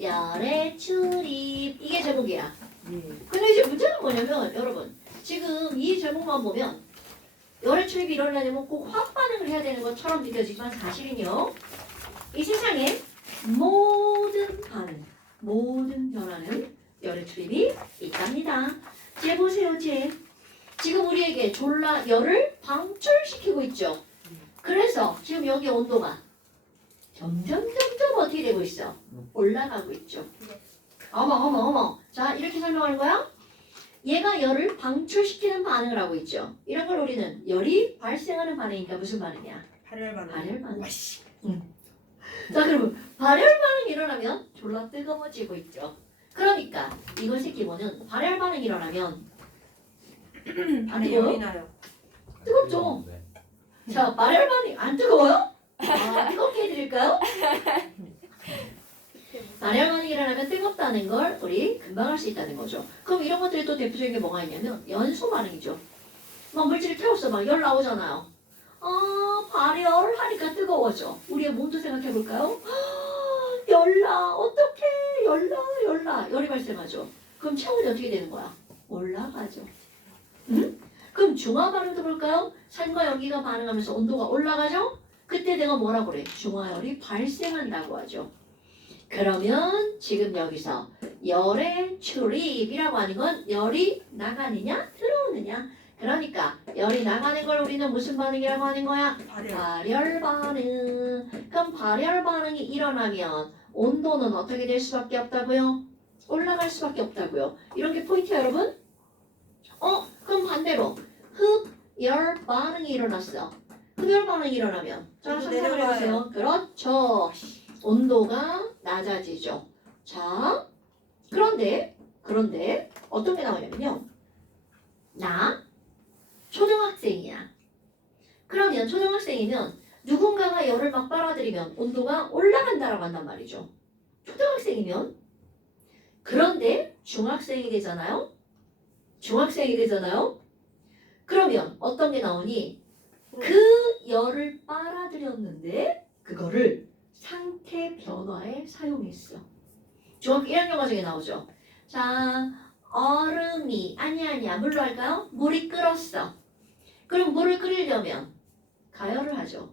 열의 출입. 이게 제목이야. 근데 이제 문제는 뭐냐면 여러분 지금 이 제목만 보면 열의 출입이 일어나려면 꼭 화학 반응을 해야 되는 것처럼 느껴지지만 사실은요 이 세상에 모든 반응, 모든 변화는 열의 출입이 있답니다. 쟤 보세요 쟤. 지금 우리에게 졸라 열을 방출시키고 있죠. 그래서 지금 여기 온도가 점점 어떻게 되고 있어? 올라가고 있죠. 어머. 자 이렇게 설명하는 거야. 얘가 열을 방출시키는 반응을 하고 있죠. 이런 걸 우리는 열이 발생하는 반응이니까 무슨 반응이야? 발열 반응. 발열 반응. 와씨. 자 그러면 발열 반응이 일어나면 졸라 뜨거워지고 있죠. 그러니까 이것의 기본은 발열 반응이 일어나면 안 안에 열이 뜨거워요? 나요. 뜨겁죠. 자 발열 반응이 안 뜨거워요? 뜨겁게 해드릴까요? 발열 반응이 일어나면 뜨겁다는 걸 우리 금방 알 수 있다는 거죠. 그럼 이런 것들이 또 대표적인 게 뭐가 있냐면 연소 반응이죠. 막 물질을 태웠어 막 열 나오잖아요. 발열하니까 뜨거워져. 우리의 몸도 생각해 볼까요? 열나 어떡해 열나 열이 발생하죠. 그럼 체온이 어떻게 되는 거야? 올라가죠. 응? 그럼 중화 반응도 볼까요? 산과 연기가 반응하면서 온도가 올라가죠? 그때 내가 뭐라고 그래? 중화열이 발생한다고 하죠. 그러면 지금 여기서 열의 출입이라고 하는 건 열이 나가느냐 들어오느냐. 그러니까 열이 나가는 걸 우리는 무슨 반응이라고 하는 거야? 발열. 발열 반응. 그럼 발열 반응이 일어나면 온도는 어떻게 될 수밖에 없다고요? 올라갈 수밖에 없다고요. 이런 게 포인트야 여러분. 그럼 반대로 흡열 반응이 일어났어. 흡열 반응이 일어나면 자 온도 상상을 내려가요. 해보세요. 그렇죠. 온도가 낮아지죠. 자 그런데 어떤 게 나오냐면요. 나 초등학생이야. 그러면 초등학생이면 누군가가 열을 막 빨아들이면 온도가 올라간다라고 한단 말이죠. 초등학생이면 그런데 중학생이 되잖아요. 그러면 어떤 게 나오니? 그 열을 빨아들였는데 그거를 상태 변화에 사용했어. 중학교 1학년 과정에 나오죠. 자, 얼음이 아니야. 물로 할까요? 물이 끓었어. 그럼 물을 끓이려면 가열을 하죠.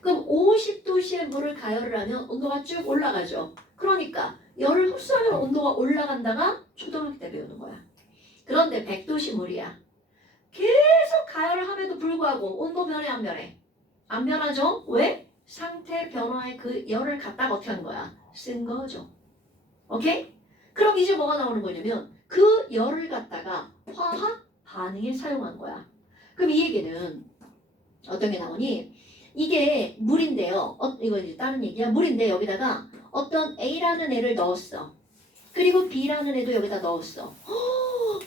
그럼 50도씨의 물을 가열을 하면 온도가 쭉 올라가죠. 그러니까 열을 흡수하면 온도가 올라간다가 초등학교 때 배우는 거야. 그런데 100도씨 물이야. 계속 가열을 함에도 불구하고 온도 변해 안 변해? 안 변하죠? 왜? 상태 변화에 그 열을 갖다가 어떻게 한 거야? 쓴 거죠. 오케이? 그럼 이제 뭐가 나오는 거냐면 그 열을 갖다가 화학 반응에 사용한 거야. 그럼 이 얘기는 어떤 게 나오니? 이게 물인데요. 이거 이제 다른 얘기야. 물인데 여기다가 어떤 A라는 애를 넣었어. 그리고 B라는 애도 여기다 넣었어.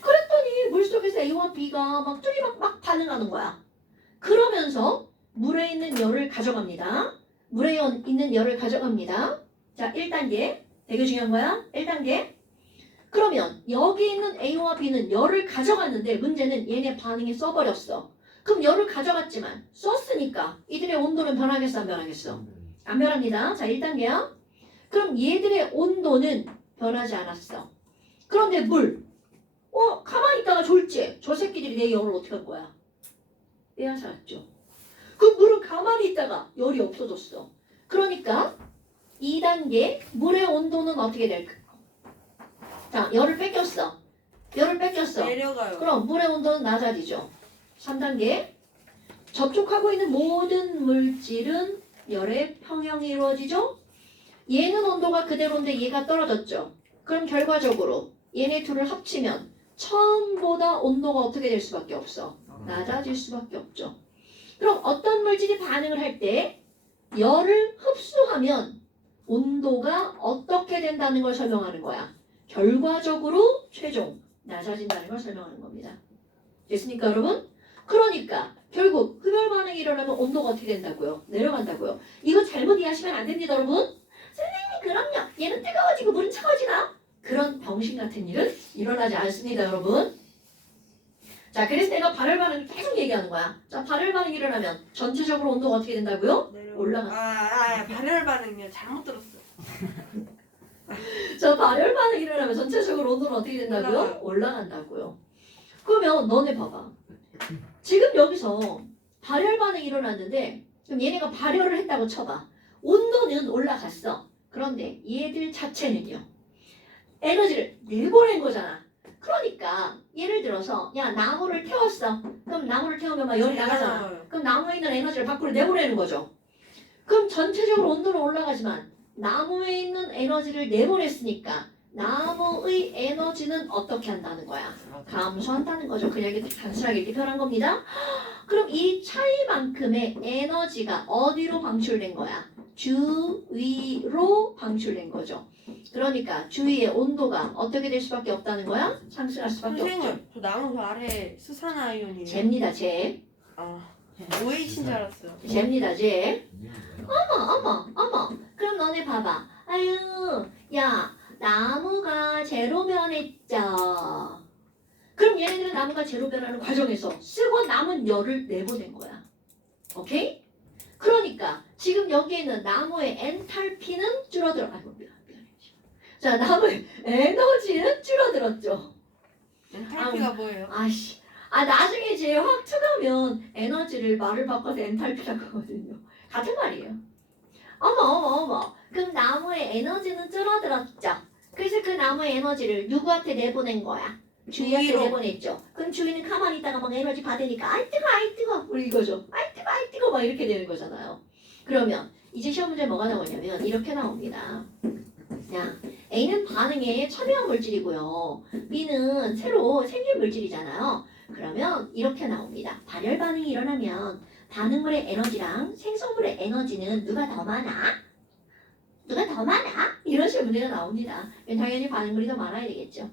그랬더니 물속에서 A와 B가 막 둘이 막 반응하는 거야. 그러면서 물에 있는 열을 가져갑니다. 자, 1단계. 되게 중요한 거야. 1단계. 그러면 여기 있는 A와 B는 열을 가져갔는데 문제는 얘네 반응이 써버렸어. 그럼 열을 가져갔지만 썼으니까 이들의 온도는 변하겠어 안 변하겠어? 안 변합니다. 자 1단계야. 그럼 얘들의 온도는 변하지 않았어. 그런데 물. 가만히 있다가 졸지. 저 새끼들이 내 열을 어떻게 할 거야? 빼앗았죠. 그 물은 가만히 있다가 열이 없어졌어. 그러니까 2단계 물의 온도는 어떻게 될까? 자 열을 뺏겼어. 내려가요. 그럼 물의 온도는 낮아지죠. 3단계 접촉하고 있는 모든 물질은 열의 평형이 이루어지죠. 얘는 온도가 그대로인데 얘가 떨어졌죠. 그럼 결과적으로 얘네 둘을 합치면 처음보다 온도가 어떻게 될 수밖에 없어? 낮아질 수밖에 없죠. 그럼 어떤 물질이 반응을 할 때 열을 흡수하면 온도가 어떻게 된다는 걸 설명하는 거야. 결과적으로 최종 낮아진다는 걸 설명하는 겁니다. 됐습니까 여러분? 그러니까 결국 흡열 반응이 일어나면 온도가 어떻게 된다고요? 내려간다고요. 이거 잘못 이해하시면 안 됩니다 여러분. 선생님 그럼요. 얘는 뜨거워지고 물은 차가워지나? 그런 병신 같은 일은 일어나지 않습니다 여러분. 자 그래서 내가 발열 반응을 계속 얘기하는 거야. 자 발열 반응이 일어나면 전체적으로 온도가 어떻게 된다고요? 올라가. 발열 반응이요. 잘못 들었어. 자 발열 반응이 일어나면 전체적으로 온도는 어떻게 된다고요? 올라간다고요. 그러면 너네 봐봐. 지금 여기서 발열 반응이 일어났는데 그럼 얘네가 발열을 했다고 쳐봐. 온도는 올라갔어. 그런데 얘들 자체는요. 에너지를 내보낸 거잖아. 그러니까 예를 들어서 야 나무를 태웠어. 그럼 나무를 태우면 막 열이 나가잖아. 그럼 나무에 있는 에너지를 밖으로 내보내는 거죠. 그럼 전체적으로 온도는 올라가지만 나무에 있는 에너지를 내보냈으니까 나무의 에너지는 어떻게 한다는 거야? 감소한다는 거죠. 그냥 이렇게 단순하게 이렇게 표현한 겁니다. 그럼 이 차이만큼의 에너지가 어디로 방출된 거야? 주위로 방출된 거죠. 그러니까 주위의 온도가 어떻게 될 수밖에 없다는 거야? 상승할 수밖에 없죠. 선생님 저 나무 저 아래 수산아이온이에요. 잽니다, 잽. OH인 줄 알았어요. 잽니다, 잽. 어머. 그럼 너네 봐봐. 아유, 야, 나무가 제로 변했죠. 그럼 얘네들은 나무가 제로 변하는 과정에서 쓰고 남은 열을 내보낸 거야. 오케이? 그러니까 지금 여기에는 나무의 엔탈피는 줄어들어. 아이고 미안해. 자, 나무의 에너지는 줄어들었죠. 엔탈피가 뭐예요? 나중에 이제 확 투가면 에너지를 말을 바꿔서 엔탈피라고 하거든요. 같은 말이에요. 어머. 그럼 나무의 에너지는 줄어들었죠. 그래서 그 나무의 에너지를 누구한테 내보낸 거야? 주위한테 주위로. 내보냈죠. 그럼 주위는 가만히 있다가 막 에너지 받으니까 아이 뜨거 우리 이거죠. 아이 뜨거 막 이렇게 되는 거잖아요. 그러면 이제 시험 문제 뭐가 나오냐면 이렇게 나옵니다. 자, A는 반응에 참여한 물질이고요. B는 새로 생긴 물질이잖아요. 그러면 이렇게 나옵니다. 발열 반응이 일어나면 반응물의 에너지랑 생성물의 에너지는 누가 더 많아? 이런 식의 문제가 나옵니다. 당연히 반응물이 더 많아야 되겠죠.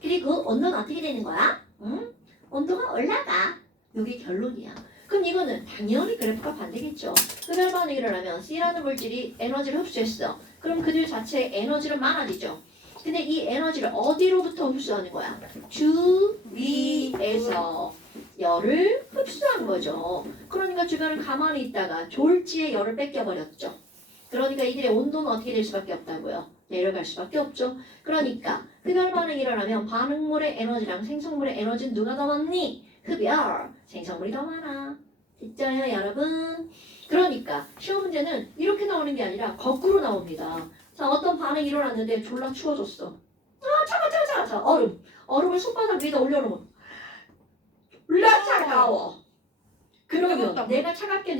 그리고 온도는 어떻게 되는 거야? 온도가 올라가. 이게 결론이야. 그럼 이거는 당연히 그래프가 반대겠죠. 흡열 반응이 일어나면 C라는 물질이 에너지를 흡수했어. 그럼 그들 자체의 에너지는 많아지죠. 근데 이 에너지를 어디로부터 흡수하는 거야? 주위에서 열을 흡수한 거죠. 그러니까 주변을 가만히 있다가 졸지에 열을 뺏겨버렸죠. 그러니까 이들의 온도는 어떻게 될 수밖에 없다고요? 내려갈 수밖에 없죠. 그러니까 흡열 반응이 일어나면 반응물의 에너지랑 생성물의 에너지는 누가 더 많니? 흡열, 생성물이 더 많아. 됐죠요, 여러분? 그러니까 시험 문제는 이렇게 나오는 게 아니라 거꾸로 나옵니다. 자, 어떤 반응이 일어났는데 졸라 추워졌어. 차가. 얼음을 손바닥 위에다 올려놓으면 졸라 차가워. 그러면 뜨겁다고. 내가 차갑게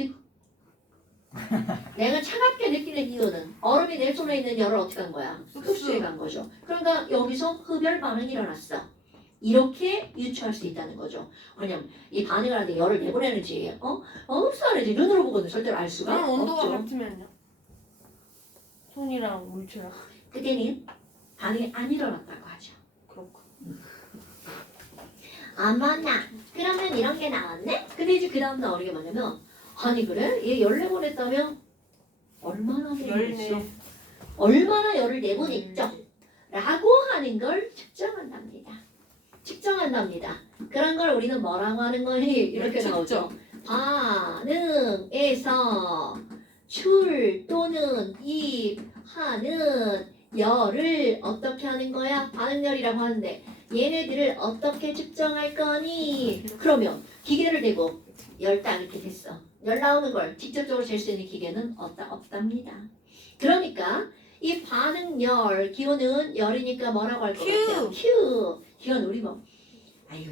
느끼는 이유는 얼음이 내 손에 있는 열을 어떻게 한 거야? 흡수해 간 거죠. 그러니까 여기서 흡열 반응이 일어났어. 이렇게 유추할 수 있다는 거죠. 왜냐면 이 반응을 하는데 열을 내보내는지 흡수하는지 눈으로 보고는 절대로 알 수가 그럼 온도가 없죠. 같으면요? 손이랑 물체랑. 그때는 반응이 안 일어났다고 하죠. 그렇고. 어머나, 그러면 이런 게 나왔네? 근데 이제 그 다음 나오는 게 뭐냐면 아니 그래? 얘 열 내보냈다면 얼마나 내보냈어? 열네. 얼마나 열을 내보냈죠? 라고 하는 걸 측정한답니다. 그런 걸 우리는 뭐라고 하는 거니? 이렇게 나오죠. 반응에서 출 또는 입하는 열을 어떻게 하는 거야? 반응열이라고 하는데 얘네들을 어떻게 측정할 거니? 그러면 기계를 대고 열 딱 이렇게 됐어. 열 나오는 걸 직접적으로 잴 수 있는 기계는 없답니다. 그러니까 이 반응열 기호는 열이니까 뭐라고 할 것 같아요? Q. 기호는 우리 뭐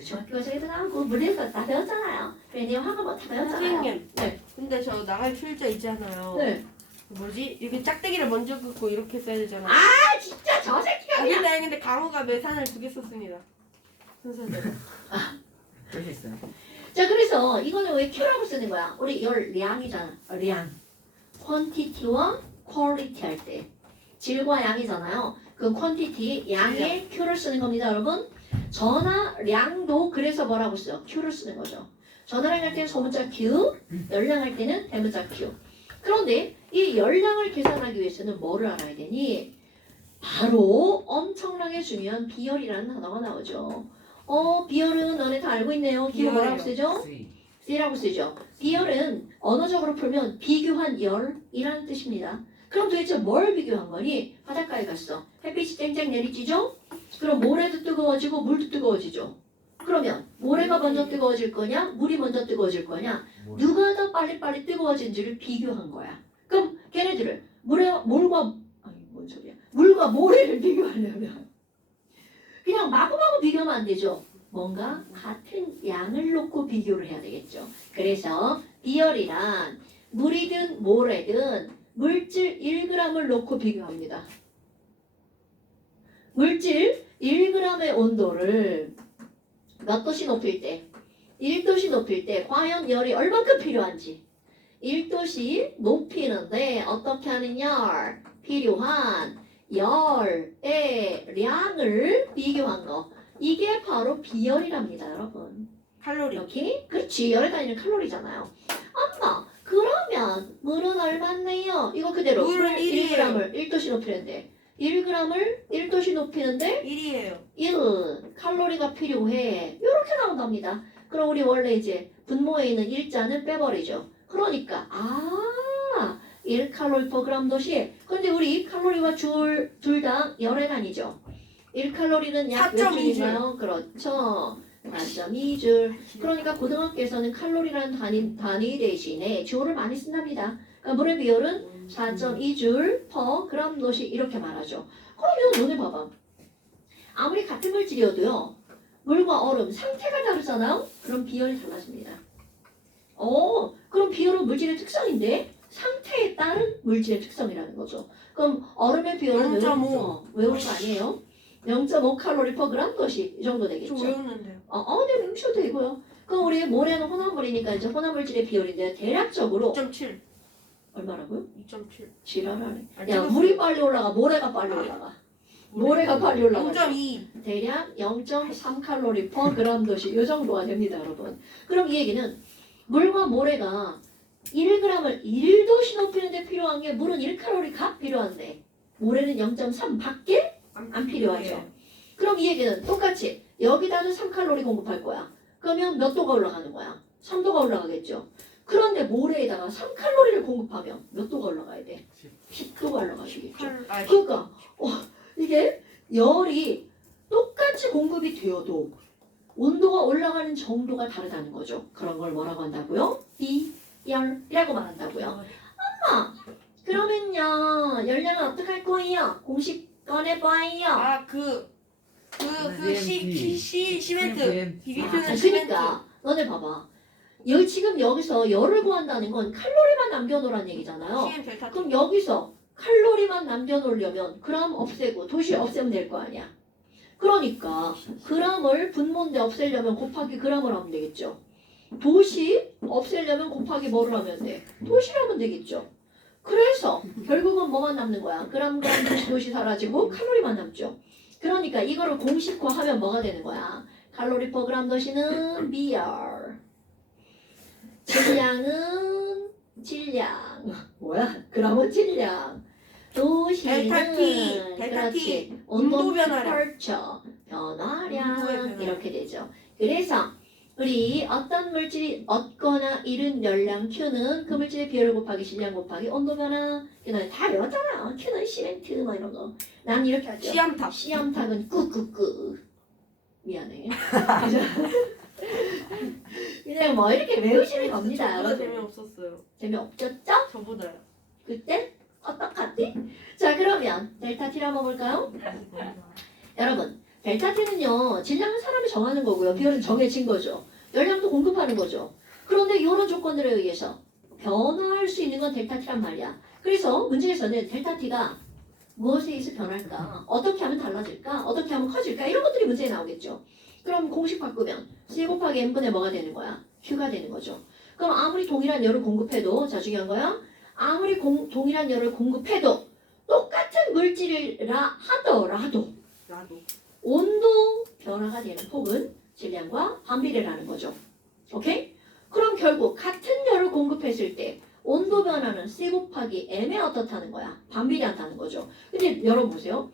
중학교 과정에서 나오고 물리에서 다 배웠잖아요. 그래 화가 뭐 다 배웠잖아요. 선생님. 네. 근데 저 나갈 필자 있잖아요. 네. 뭐지? 이렇게 짝대기를 먼저 긋고 이렇게 써야 되잖아요. 아 진짜 저 새끼가 그냥 근데 강호가 매산을 2개 썼습니다. 순서대로. 그럴 수 있어요. 자 그래서 이거는 왜 Q라고 쓰는 거야? 우리 열량이잖아. 량. quantity와 quality 할 때 질과 양이잖아요. 그 quantity 양의 Q를 쓰는 겁니다, 여러분. 전하량도 그래서 뭐라고 써요? Q를 쓰는 거죠. 전하량 할 때는 소문자 Q, 열량 할 때는 대문자 Q. 그런데 이 열량을 계산하기 위해서는 뭐를 알아야 되니? 바로 엄청나게 중요한 비열이라는 단어가 나오죠. 비열은 너네 다 알고 있네요. 기호 뭐라고 쓰죠? 수위. C라고 쓰죠. 비열은 언어적으로 풀면 비교한 열이라는 뜻입니다. 그럼 도대체 뭘 비교한 거니? 바닷가에 갔어. 햇빛이 쨍쨍 내리쬐죠? 그럼 모래도 뜨거워지고 물도 뜨거워지죠. 그러면 모래가 먼저 뜨거워질 거냐? 물이 먼저 뜨거워질 거냐? 뭐, 누가 더 빨리빨리 뜨거워진지를 비교한 거야. 그럼 걔네들을 물과 모래를 비교하려면 그냥 마구마구 비교하면 안 되죠. 뭔가 같은 양을 놓고 비교를 해야 되겠죠. 그래서 비열이란 물이든 모래든 물질 1g을 놓고 비교합니다. 물질 1g의 온도를 몇 도씨 높일 때 1도씨 높일 때 과연 열이 얼마큼 필요한지 1도씨 높이는데 어떻게 하는 열? 필요한 열의 량을 비교한 거 이게 바로 비열이랍니다, 여러분. 칼로리. 이렇게? 그렇지, 열에 다니는 칼로리잖아요. 엄마, 그러면 물은 얼마네요? 이거 그대로 물은 1g을 1도씨 높이는데 1g을 1도씨 높이는데 1이에요. 1 칼로리가 필요해. 이렇게 나온답니다. 그럼 우리 원래 이제 분모에 있는 1자는 빼버리죠. 그러니까 1칼로리 per 그램 도시. 근데 우리 칼로리와 둘 다 열에 다니죠. 1칼로리는 약 몇 4.2 줄인가요? 그렇죠. 4.2줄. 그러니까 고등학교에서는 칼로리라는 단위 대신에 주어를 많이 쓴답니다. 그러니까 물의 비율은 4.2줄 per 그램 넛이 이렇게 말하죠. 그러면 너네 봐봐. 아무리 같은 물질이어도요. 물과 얼음 상태가 다르잖아요. 그럼 비율이 달라집니다. 그럼 비율은 물질의 특성인데 상태에 따른 물질의 특성이라는 거죠. 그럼 얼음의 비율은 0.5. 외우는 거 아니에요? 0.5 칼로리 per 그램 넛이 이 정도 저 되겠죠. 외웠는데요. 네, 외우셔도 되고요. 그럼 우리 모래는 혼합물이니까 이제 혼합물질의 비율인데 대략적으로 2.7. 얼마라고요? 2.7. 지랄하네. 아니, 야, 찍었어요. 물이 빨리 올라가, 모래가 빨리 올라가. 모래가 빨리 올라가. 0.2. 대략 0.3 칼로리 per 그램 넛이 이 정도가 됩니다, 여러분. 그럼 이 얘기는 물과 모래가 1g을 1도씩 높이는데 필요한 게 물은 1칼로리가 필요한데 모래는 0.3 밖에 안 필요하죠. 그럼 이 얘기는 똑같이 여기다는 3칼로리 공급할 거야. 그러면 몇 도가 올라가는 거야? 3도가 올라가겠죠. 그런데 모래에다가 3칼로리를 공급하면 몇 도가 올라가야 돼? 10도가 올라가시겠죠. 그러니까 이게 열이 똑같이 공급이 되어도 온도가 올라가는 정도가 다르다는 거죠. 그런 걸 뭐라고 한다고요? 비열이라고 말한다고요. 엄마, 그러면요 열량은 어떻게 할 거예요? 공식 꺼내봐요. 시멘트. 비비표는 시멘트. 그러니까 너네 봐봐. 지금 여기서 열을 구한다는 건 칼로리만 남겨놓으란 얘기잖아요. CM 델타 T. 그럼 여기서 칼로리만 남겨놓으려면 그램 없애고 도시 없애면 될 거 아니야. 그러니까 그램을 분모인데 없애려면 곱하기 그램을 하면 되겠죠. 도시 없애려면 곱하기 뭐를 하면 돼? 도시를 하면 되겠죠. 그래서 결국은 뭐만 남는 거야? 그램 도시 사라지고 칼로리만 남죠. 그러니까 이거를 공식화하면 뭐가 되는 거야? 칼로리 퍼 그램 도시는 BR. 질량은 질량. 뭐야? 그램은 질량. 도시는 델타 T. 그렇지. 온도 온도 변화량. 펼쳐 온도의 변화량 변화량. 이렇게 되죠. 그래서 우리 어떤 물질이 얻거나 잃은 열량 Q는 그 물질의 비율을 곱하기 질량 곱하기 온도 변화. 그는 다 외웠잖아. Q는 시멘트 뭐 이런 거. 난 이렇게 하죠. 시암탑. 시험탁은 끄끄끄. 미안해. 그냥 뭐 이렇게 외우시는 겁니다. 저보다 여러분. 재미없었어요. 재미없었죠? 저보다요. 그때? 어떡하지? 자 그러면 델타 T를 한번 볼까요? 여러분 델타 T는요 질량은 사람이 정하는 거고요. 비율은 정해진 거죠. 열량도 공급하는 거죠. 그런데 이런 조건들에 의해서 변화할 수 있는 건 델타 T란 말이야. 그래서 문제에서는 델타 T가 무엇에 의해서 변할까? 어떻게 하면 달라질까? 어떻게 하면 커질까? 이런 것들이 문제에 나오겠죠. 그럼 공식 바꾸면 C 곱하기 N분의 뭐가 되는 거야? Q가 되는 거죠. 그럼 아무리 동일한 열을 공급해도 자 중요한 거야. 아무리 동일한 열을 공급해도 똑같은 물질이라 하더라도 나도. 온도 변화가 되는 폭은 질량과 반비례라는 거죠. 오케이? 그럼 결국 같은 열을 공급했을 때 온도 변화는 C 곱하기 M에 어떻다는 거야? 반비례한다는 거죠. 근데 여러분 보세요.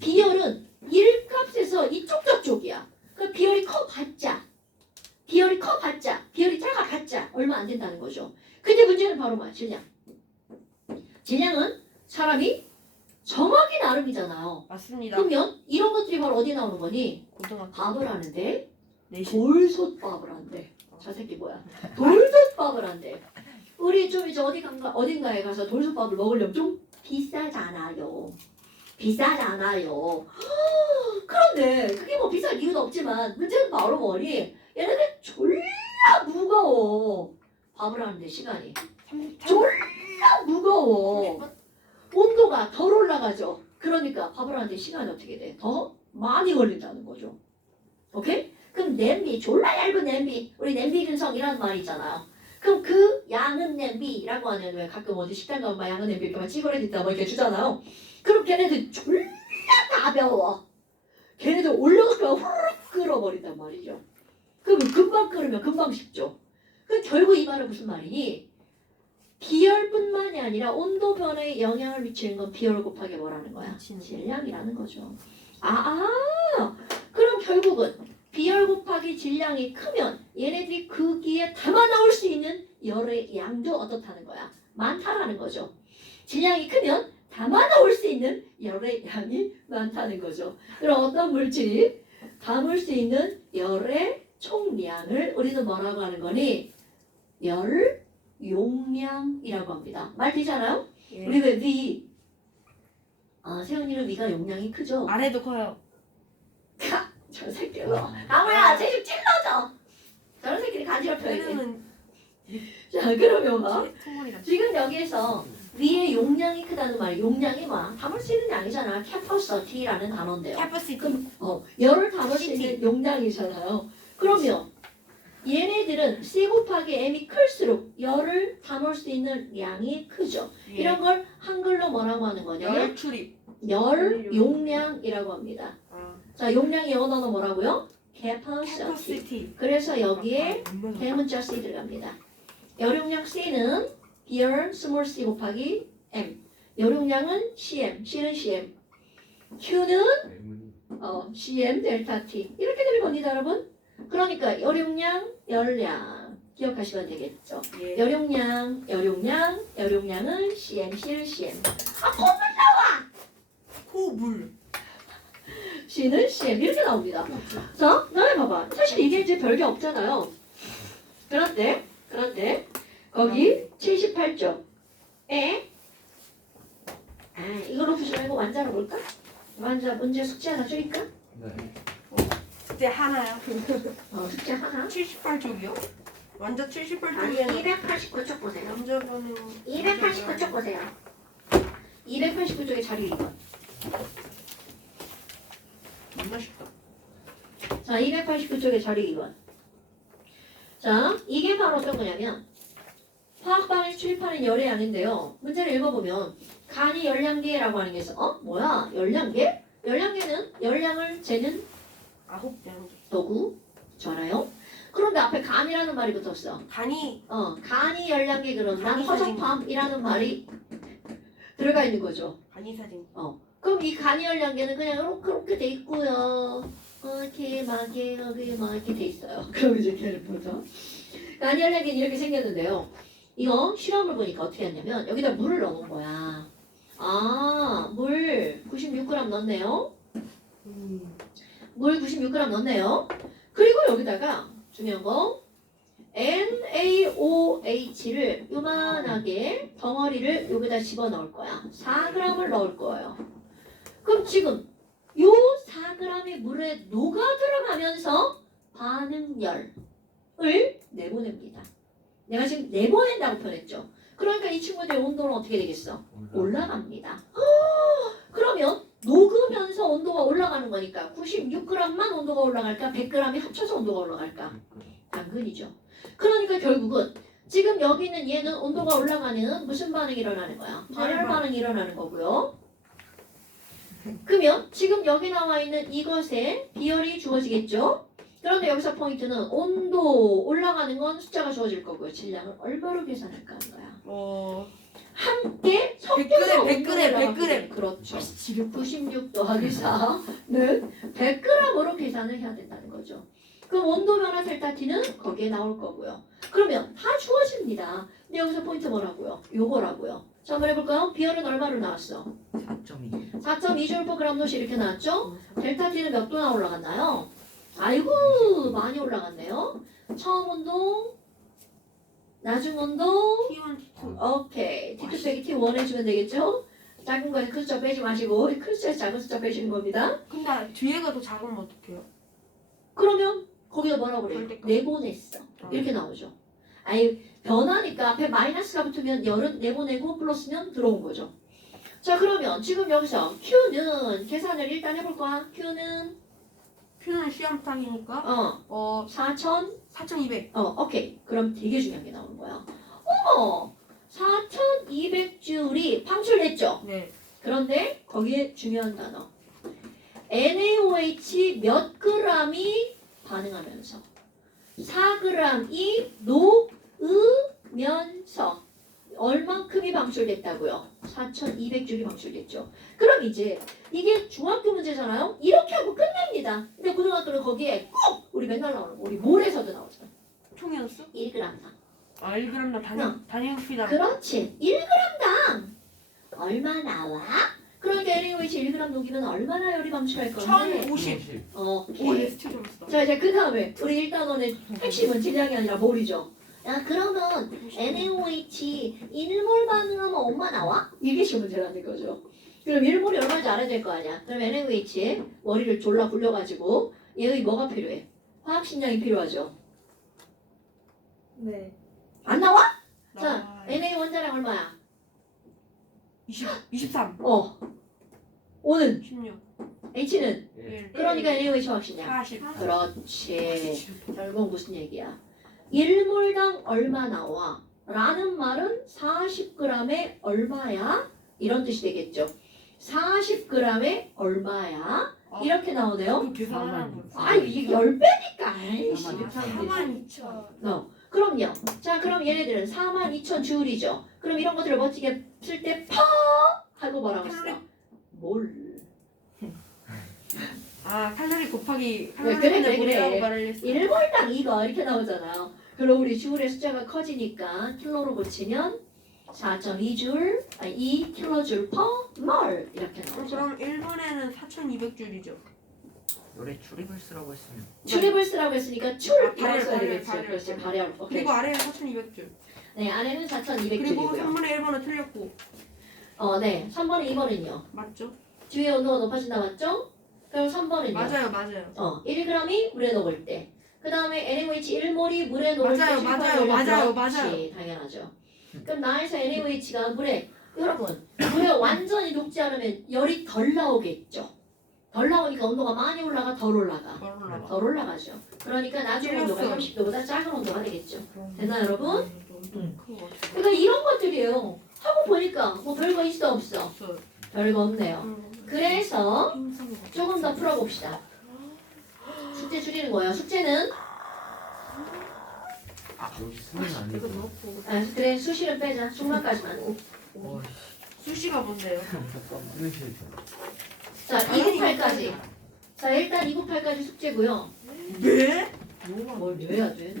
비열은 1값에서 이쪽 저쪽이야. 그러니까 비열이 커봤자 비열이 작아봤자 얼마 안 된다는 거죠. 근데 문제는 바로 뭐야? 질량. 질량은 사람이 정하기 나름이잖아요. 맞습니다. 그러면 이런 것들이 바로 어디 나오는 거니? 고등학교. 밥을 하는데 내신. 돌솥밥을 한대. 저 새끼 뭐야? 돌솥밥을 한대. 우리 좀 이제 어딘가에 가서 돌솥밥을 먹으려면 좀 비싸잖아요. 그런데 그게 뭐 비쌀 이유도 없지만 문제는 바로 뭐니? 얘네들 졸라 무거워. 밥을 하는데 시간이 졸라 무거워. 온도가 덜 올라가죠. 그러니까 밥을 하는데 시간이 어떻게 돼? 더 많이 걸린다는 거죠. 오케이? 그럼 냄비, 졸라 얇은 냄비, 우리 냄비 근성이라는 말이 있잖아요. 그럼 그 양은 냄비라고 하는 왜 가끔 어디 식당 가면 막 양은 냄비 이렇게 막 찌그러진다 뭐 이렇게 주잖아요. 그럼 걔네들 졸라 가벼워. 걔네들 올려놓고 후루룩 끓어버린단 말이죠. 그럼 금방 끓으면 금방 식죠. 그 결국 이 말은 무슨 말이니? 비열뿐만이 아니라 온도 변화에 영향을 미치는 건 비열 곱하기 뭐라는 거야? 질량이라는 거죠. 그럼 결국은 비열 곱하기 질량이 크면 얘네들이 거기에 담아 넣을 수 있는 열의 양도 어떻다는 거야? 많다라는 거죠. 질량이 크면 담아 넣을 수 있는 열의 양이 많다는 거죠. 그럼 어떤 물질이 담을 수 있는 열의 총량을 우리는 뭐라고 하는 거니? 열 용량이라고 합니다. 말 되잖아요? 예. 우리 왜 위? 세훈이는 위가 용량이 크죠? 아래도 커요. 저 새끼로. 강우야, 쟤좀 찔러줘. 저런 새끼를 간지럽혀야 돼. 그러면 자, 그러면 봐. 통머리가 지금 여기에서 위의 용량이 크다는 말, 용량이 뭐야? 담을 수 있는 양이잖아. 캐퍼시티라는 단어인데요. 캐퍼시티. 열을 담을 수 있는 용량이잖아요. 그러면 얘네들은 C 곱하기 M이 클수록 열을 담을 수 있는 양이 크죠. 이런 걸 한글로 뭐라고 하는 거냐면 열 출입. 열 용량이라고 합니다. 자, 용량이 영어 단어 뭐라고요? capacity. 캐퍼시티. 그래서 여기에 대문자 C 들어갑니다. 열용량 C는 beer small c 곱하기 M. 열용량은 CM, C는 CM. Q는 CM 델타 T. 이렇게 되는 겁니다, 여러분. 그러니까 열용량, 열량 기억하시면 되겠죠. 예. 열용량, 열용량은 CM, C는 CM. 코물. C는 CM 이렇게 나옵니다. 자, 너네 봐봐. 사실 이게 이제 별게 없잖아요. 그런데 거기 78쪽에 이걸로 푸지 말고 완자로 볼까? 완자 문제 숙제 하나 줄일까? 네. 그때 하나요. 숙제 하나. 78쪽이요? 완전 아니 78쪽이요. 289쪽 보세요. 남자분은 289쪽 보세요. 289쪽에 자리 2번. 만나 싶다. 자, 289쪽에 자리 2번. 자, 이게 바로 어떤 거냐면 화학반에 출입하는 열의 양인데요. 문제를 읽어보면 간이 열량계라고 하는 게 있어. 뭐야? 열량계? 열량계는 열량을 재는 9장. 도구. 좋아요. 그런데 앞에 간이라는 말이 붙었어. 간이 간이 열량계 그런다. 간이 사진. 허접함이라는 말이 들어가 있는 거죠. 간이 사진. 그럼 이 간이 열량계는 그냥 이렇게 돼 있고요. 이렇게 막 이렇게 돼 있어요. 그럼 이제 걔를 보죠. 간이 열량계는 이렇게 생겼는데요. 이거 실험을 보니까 어떻게 했냐면 여기다 물을 넣은 거야. 물 96g 넣었네요. 물 96g 넣었네요. 그리고 여기다가 중요한 거 NaOH를 요만하게 덩어리를 여기다 집어넣을 거야. 4g을 넣을 거예요. 그럼 지금 요 4g의 물에 녹아 들어가면서 반응열을 내보냅니다. 내가 지금 내보낸다고 표현했죠. 그러니까 이 친구들의 온도는 어떻게 되겠어? 올라갑니다. 그러면 녹으면서 온도가 올라가는 거니까 96g만 온도가 올라갈까? 100g이 합쳐서 온도가 올라갈까? 당근이죠. 그러니까 결국은 지금 여기 있는 얘는 온도가 올라가는 무슨 반응이 일어나는 거야? 발열 반응이 일어나는 거고요. 그러면 지금 여기 나와 있는 이것에 비열이 주어지겠죠? 그런데 여기서 포인트는 온도 올라가는 건 숫자가 주어질 거고요. 질량을 얼마로 계산할까 하는 거야. 함께 섞여서 100g. 그렇죠. 96 더하기 4는 100g으로 계산을 해야 된다는 거죠. 그럼 온도 변화 델타 T는 거기에 나올 거고요. 그러면 다 주어집니다. 근데 여기서 포인트 뭐라고요? 요거라고요. 자, 한번 해볼까요? 비열은 얼마로 나왔어? 4.2. 4.2J/gC 이렇게 나왔죠? 델타 T는 몇 도나 올라갔나요? 아이고 많이 올라갔네요. 처음 온도, 나중 온도, T1, T2. 오케이. T2 빼기 T1 해주면 되겠죠? 작은 거에 큰 숫자 빼지 마시고 큰 숫자에서 작은 숫자 빼시는 겁니다. 근데 뒤에가 더 작으면 어떡해요? 그러면 거기다 뭐라고 그래요? 절대값. 내보냈어. 이렇게 나오죠. 아니 변하니까 앞에 마이너스가 붙으면 열은 내보내고 플러스면 들어온 거죠. 자 그러면 지금 여기서 Q는 계산을 일단 해볼 거야. Q는 Q는 시험탕이니까 4,000 4,200. 오케이. 그럼 되게 중요한 게 나오는 거야. 4,200줄이 방출됐죠? 네. 그런데 거기에 중요한 단어. NaOH 몇 g이 반응하면서 4g이 녹으면서 얼만큼이 방출됐다고요? 4,200줄이 방출됐죠. 그럼 이제 이게 중학교 문제잖아요. 이렇게 하고 끝납니다. 근데 고등학교는 거기에 꼭 우리 맨날 나오는 거 우리 몰에서도 나오잖아. 총이었어? 1g당. 1g당 단위피다. 그렇지. 1g당 얼마 나와? 그러니까 NaOH 1g 녹이면 얼마나 열이 방출할 건데? 1050. 오케이. 진짜 좋았어. 자 이제 그 다음에 우리 일단원의 핵심은 질량이 아니라 몰이죠. 야 그러면 NaOH 1몰 반응하면 얼마 나와? 이게 지금 문제라는 거죠. 그럼 1몰이 얼마인지 알아야 될 거 아니야. 그럼 NaOH의 머리를 졸라 굴려가지고 얘의 뭐가 필요해? 화학식량이 필요하죠. 네. 안 나와? 자 Na 원자량 얼마야? 23. O는 16. H는 1. 그러니까 NaOH 화학식량. 40. 그렇지. 결국 무슨 얘기야? 1몰당 얼마 나와? 라는 말은 40g에 얼마야? 이런 뜻이 되겠죠. 40g에 얼마야? 이렇게 나오네요. 그럼 계산하는 거. 아 이게 10배니까. 아이씨. 42,000. 그럼요. 자 그럼 얘네들은 42,000주울이죠. 그럼 이런 것들을 멋지게 쓸 때 퍼 하고 뭐라고 써? 몰. 아 칼로리 곱하기 그래, 칼로리분의 그래. 몰이라고 말을 했어. 1몰당 이거 이렇게 나오잖아요. 그럼 우리 주울의 숫자가 커지니까 킬로로 고치면 4.2줄, 2kJ per mol 이렇게 나오죠. 그럼 1분에는 4,200줄이죠. 노래 출입을 쓰라고 했으면 출입을 쓰라고 했으니까 출 아, 이라고 써야 발열, 되겠지. 발열, 그렇지. 발열. 발열. 오케이. 그리고 아래는 4,200줄. 네, 안에는 그리고 4,200줄이고요. 3분의 1번은 틀렸고. 네. 3번은 2번은요. 맞죠? 주위의 온도가 높아진다 맞죠? 그럼 3번은요. 맞아요. 1g이 물에 녹을 때. 그 다음에 NaOH 1몰이 물에 녹을 때 맞아요. 그렇지, 당연하죠. 그럼 나에서 NaOH가 물에 여러분 물에 완전히 녹지 않으면 열이 덜 나오겠죠. 덜 나오니까 온도가 많이 올라가 덜 올라가. 덜 올라가죠. 그러니까 나중 온도가 30도보다 작은 온도가 되겠죠. 됐나 여러분? 그러니까 이런 것들이에요. 하고 보니까 뭐 별거 있어 없어? 별거 없네요. 그래서 조금 더 풀어봅시다. 숙제 줄이는 거예요. 숙제는 여기 쓰면 안 되고. 그래 수시를 빼자. 중간까지만. 수시가 뭔데요? 쓰면 싫다. 자 298까지. 자 일단 298까지 숙제고요. 네? 뭘 외워야 돼?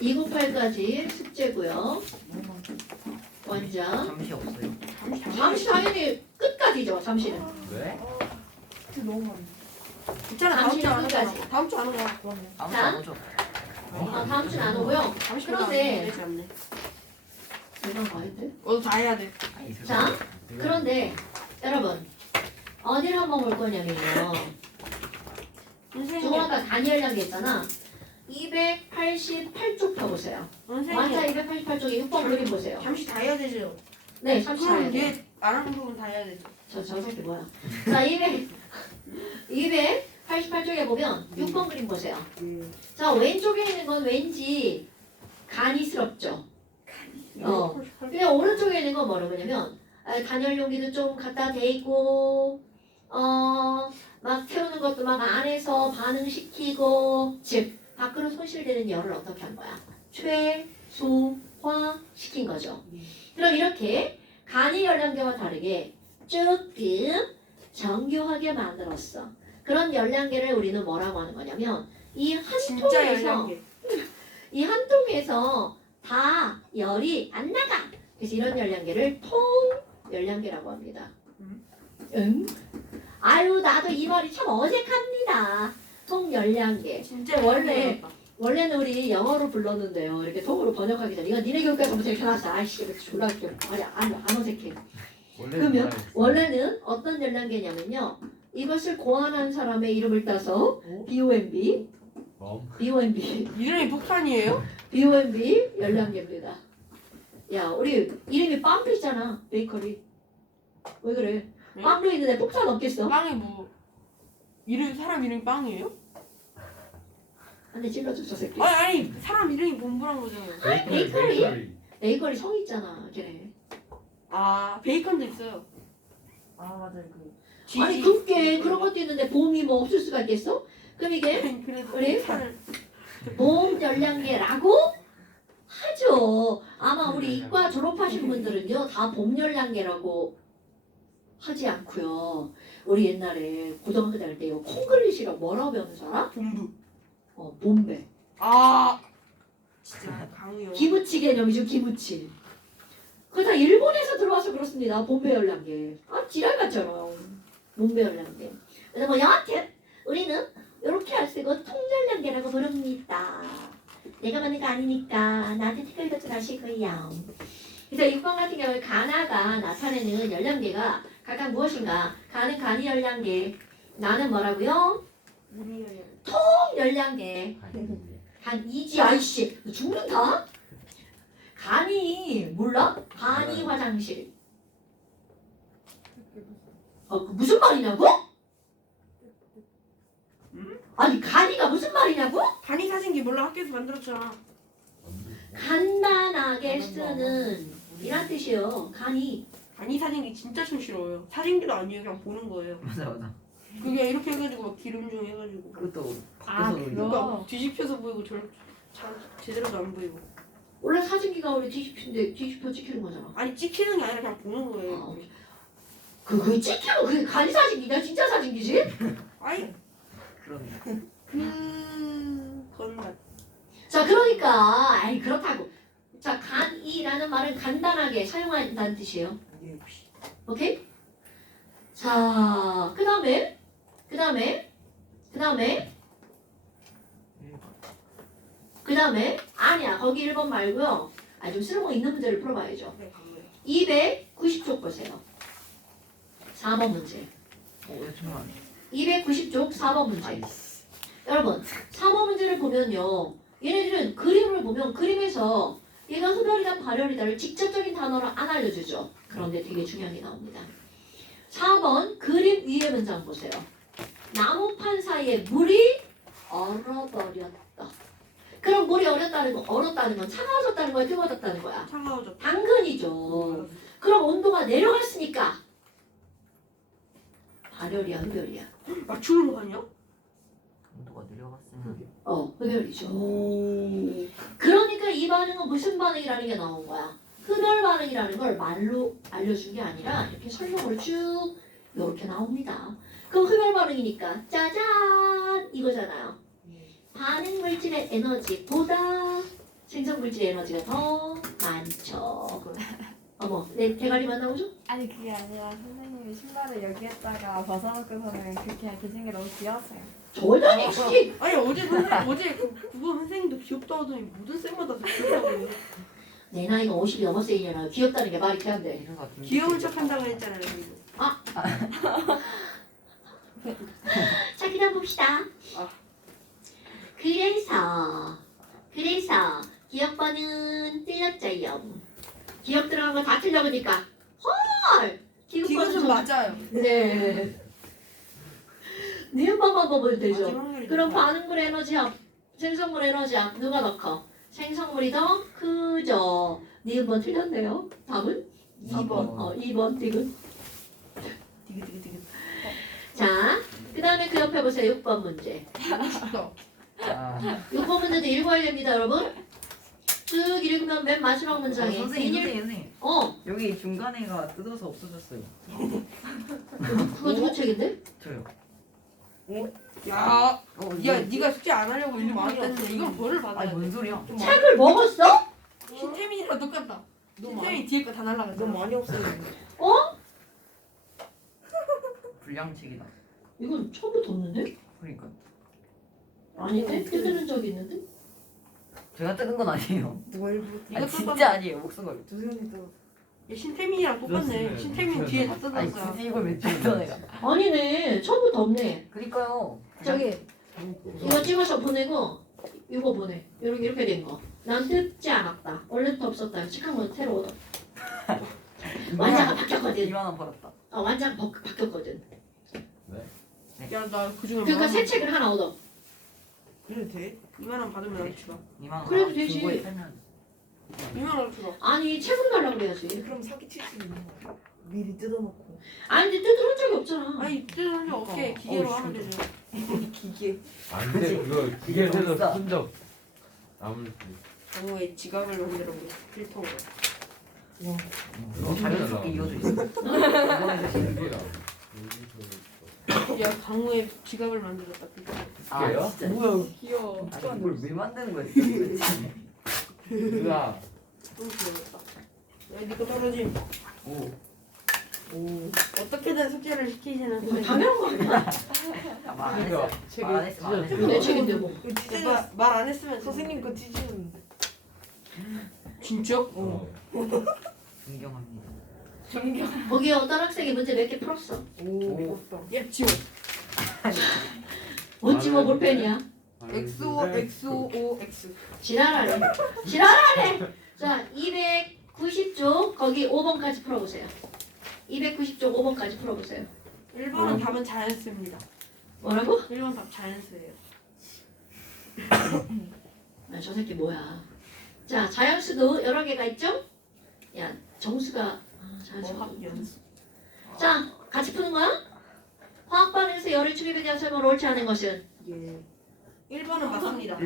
298까지 숙제고요. 원장. 잠시 없어요. 잠시 당연히 끝까지죠. 잠시는. 왜? 너무 많아. 있잖아 다음 주 안 잠시는 오잖아. 다음 주 안 오잖아. 아무도 자. 안 오죠. 다음 주는 안 오고요. 그런데 되지 않네. 내가 봐야 돼. 다 해야 돼. 아니, 자 그런데 여러분 어디를 한번 볼 거냐면요. 선생님. 조금 아까 단위열량 했잖아. 288쪽 펴보세요. 완자 선생님. 288쪽에 6번 그림 보세요. 잠시 다 해야 되죠. 네, 34 해야 그럼 돼. 얘안 하는 부분 다 해야 되죠. 저 새끼 뭐야? 자, 288쪽에 보면 6번 그림 보세요. 자, 왼쪽에 있는 건 왠지 간이스럽죠. 근데 오른쪽에 있는 건 뭐라고 하냐면 단열 용기도 좀 갖다 대고 막 태우는 것도 막 안에서 반응시키고 즉 밖으로 손실되는 열을 어떻게 한 거야? 최소화시킨 거죠. 그럼 이렇게 간이 열량계와 다르게 조금 정교하게 만들었어. 그런 열량계를 우리는 뭐라고 하는 거냐면 이 한 진짜 통에서 열량계. 이 한 통에서 다 열이 안 나가. 그래서 이런 열량계를 통 열량계라고 합니다. 응? 아유 나도 이 말이 참 어색합니다. 통 열량계. 진짜 원래는 우리 영어로 불렀는데요. 이렇게 통으로 번역하기 전에 이거 니네 교육과에서 부터 이렇게 해놨어. 아이씨 이렇게 졸라 웃겨. 아니 안 어색해. 그러면 원래는 어떤 열량계냐면요. 이것을 고안한 사람의 이름을 따서 BOMB 이름이 폭탄이에요? BOMB 열량계입니다. 야 우리 이름이 빵루이잖아. 베이커리. 왜 그래? 네? 빵루 있는데 폭탄 없겠어? 빵이 뭐 사람 이름이 빵이에요? 한 대 찔러줘 저 새끼. 아니 사람 이름이 본부란 거잖아요. 베이커리. 베이커리 성 있잖아. 걔네. 아 베이컨도 있어요. 아 맞아요 그. 아니 그게 그런 것도 있는데 보험이 뭐 없을 수가 있겠어? 그럼 이게 그래도 우리 폭탄을 보험 열량계라고 하죠. 아마 우리 이과 졸업하신 분들은요 다 보험 열량계라고 하지 않고요. 우리 옛날에 고등학교 다닐 때 이거 콩글리시라고 뭐라고 배우는 사람? 본부. 봄배. 아 진짜 강요. 기부치 개념이죠. 기부치. 그거 다 일본에서 들어와서 그렇습니다. 봄배 열량계. 아 지랄 같잖아요. 봄배 열량계. 그래서 뭐 여하튼 우리는 이렇게 안 쓰고 통열량계라고 부릅니다. 내가 만든 거 아니니까 나한테 특별히 듣지 마시고요. 그래서 6번 같은 경우에 가나가 나타내는 열량계가 각각 무엇인가? 가는 간이 열량계, 나는 뭐라고요? 무리여야. 열량계. 아니, 간 이지 아이씨 너 죽는다? 간이 몰라? 간이 화장실. 그 무슨 말이냐고? 아니 간이가 무슨 말이냐고? 간이 사진기 몰라 학교에서 만들었잖아. 간단하게 쓰는 이란 뜻이에요. 간이. 간이 사진기 진짜 좀 싫어요. 사진기도 아니에요. 그냥 보는 거예요. 맞아 맞아. 그게 이렇게 해가지고 막 기름 좀 해가지고. 그것도 아, 밖에서 그럼. 그러니까 뒤집혀서 보이고 제대로도 안 보이고. 원래 사진기가 우리 뒤집혀 찍히는 거잖아. 아니 찍히는 게 아니라 그냥 보는 거예요. 그거 찍히면 그게 간이 사진기냐? 진짜 사진기지? 아니 그러네. 그건 맞. 자 그러니까 아이 그렇다고. 자 간이라는 말은 간단하게 사용한다는 뜻이에요. 오케이? 자 그다음에 아니야 거기 1번 말고요. 아 좀 쓸모 있는 문제를 풀어봐야죠. 네, 강로요. 290쪽 보세요. 4번 문제. 야 정말. 290쪽 4번 문제. 아이씨. 여러분 4번 문제를 보면요. 얘네들은 그림을 보면 그림에서 얘가 흡열이다 발열이다를 직접적인 단어로 안 알려주죠. 그런데 되게 중요한 게 나옵니다. 4번 그림 위의 문장 보세요. 나무판 사이에 물이 얼어버렸다. 그럼 물이 얼었다는 건 차가워졌다는 거야, 뜨거워졌다는 거야? 차가워졌다. 당근이죠. 그럼 온도가 내려갔으니까 발열이야, 흡열이야? 맞추는 거 아니야? 온도가 내려갔으면 흡열이죠. 그러니까 이 반응은 무슨 반응이라는 게 나온 거야? 흡열 반응이라는 걸 말로 알려준 게 아니라 이렇게 설명으로 쭉 이렇게 나옵니다. 그럼 흡열 반응이니까 짜잔 이거잖아요. 반응 물질의 에너지보다 생성 물질의 에너지가 더 많죠. 어머, 내 대가리만 나오죠? 아니 그게 아니라 선생님이 신발을 여기에다가 벗어놓고서는 그렇게 계신 게 너무 귀여웠어요. 절대 아니지. 아니 어제 그거 선생님도 귀엽다 하더니 모든 쌤마다 다 귀엽다고 해요. 내 나이가 50이 넘었으니까 귀엽다는 게 말이 돼야 돼. 이런 거 같은데. 귀여운 척 한다고 했잖아요. 자, 그다음 봅시다. 아. 그래서 기억번은 틀렸죠요. 기억 들어간 거 다 틀려보니까 헐! 디귿은 맞아요. 네. 니은방만 보면 되죠. 마지막 그럼 반응물 에너지 합, 생성물 에너지 합 누가 더 커? 생성물이 더 크죠. 니은번 틀렸네요. 답은? 2번. 2번 디귿. 디귿. 자, 그 다음에 그 옆에 보세요. 6번 문제. 진짜. 아. 6번 문제도 읽어야 됩니다, 여러분. 쭉 읽으면 맨 마지막 문장에 선생님. 여기 중간에가 뜯어서 없어졌어요. 그거 누구 책인데? 저요. 야, 이거 네가 숙제 안 하려고 이거 많이 했는데 이건 벌을 받아야 아니 돼. 뭔 소리야? 좀 책을 먹었어? 신태민이랑 똑같다. 신태민이 뒤에 거 다 날라갔어. 너무 많이 없어졌네. 불량책이다. 이건 처음부터 없는데? 그러니까 아닌데? 뜯는 적이 있는데? 제가 뜯은 건 아니에요. 누가 일부러 이거 아니 뜯었나? 진짜 아니에요. 목숨 걸고. 두현이도 얘 신태민이랑 똑같네. 뜯었으면 신태민 뒤에 다 아니 뜯었어. 굳이 이걸 왜 뜯어 내가? 아니네. 처음부터 없네. 그러니까요. 저기 이거 찍어서 보내고 이거 보내. 이렇게 된 거. 난 뜯지 않았다. 원래부터 없었다. 책한 건 새로 얻어. 완자가 바뀌었거든. 2만 원 벌었다. 완자가 바뀌었거든. 야, 나 그중에 그러니까 새 책을 하나 얻어. 그래도 돼? 2만 원 받으면 안 주라. 2만 원. 그래도 되지. 중고에 팔면 2만 원 주라. 아니 책을 달라고 그래야지. 그럼 사기칠 수 있는 거야. 미리 뜯어놓고 아니 근데 뜯을 적이 없잖아. 아니 뜯는 적 없게 기계로 하면 되죠. 기계. 안돼 그거 기계에서 흔적 남을 강호의 지갑을 만들어 보자. 필통으로. 자연스럽게 이어져 있어. 기계라. 야, 강호의 지갑을 만들었다. 필통으로. 아 진짜. 뭐야? 귀여워. 아니 이걸 왜 만드는 거야? 도대체? 누가 좀 귀여웠다. 니거 떨어짐. 오. 오. 어떻게든 숙제를 시키시는 이거 선생님. 당연한 거 아니야? 말안 했어. 책에 안 했어. 안 했어. 내 책인데 뭐. 그 찢어졌어. 말 안 했으면 선생님 거 찢어졌는데. 진짜? 어. 존경합니다. 거기 어떤 학생이 문제 몇 개 풀었어? 오. 부럽다. 야 지워. 멋지고 볼펜이야. XO XO X. 지랄하네. 지랄하네. 자, 290쪽 거기 5번까지 풀어보세요. 290쪽 5번까지 풀어보세요. 1번은 답은 자연수입니다. 뭐라고? 1번 답 자연수예요. 아, 저 새끼 뭐야? 자, 자연수도 여러 개가 있죠? 야, 정수가 자연수. 어학 연수. 자, 같이 푸는 거야? 화학반에서 열의 축입에 대한 설명을 옳지 않은 것은? 예. 1번은 맞습니다.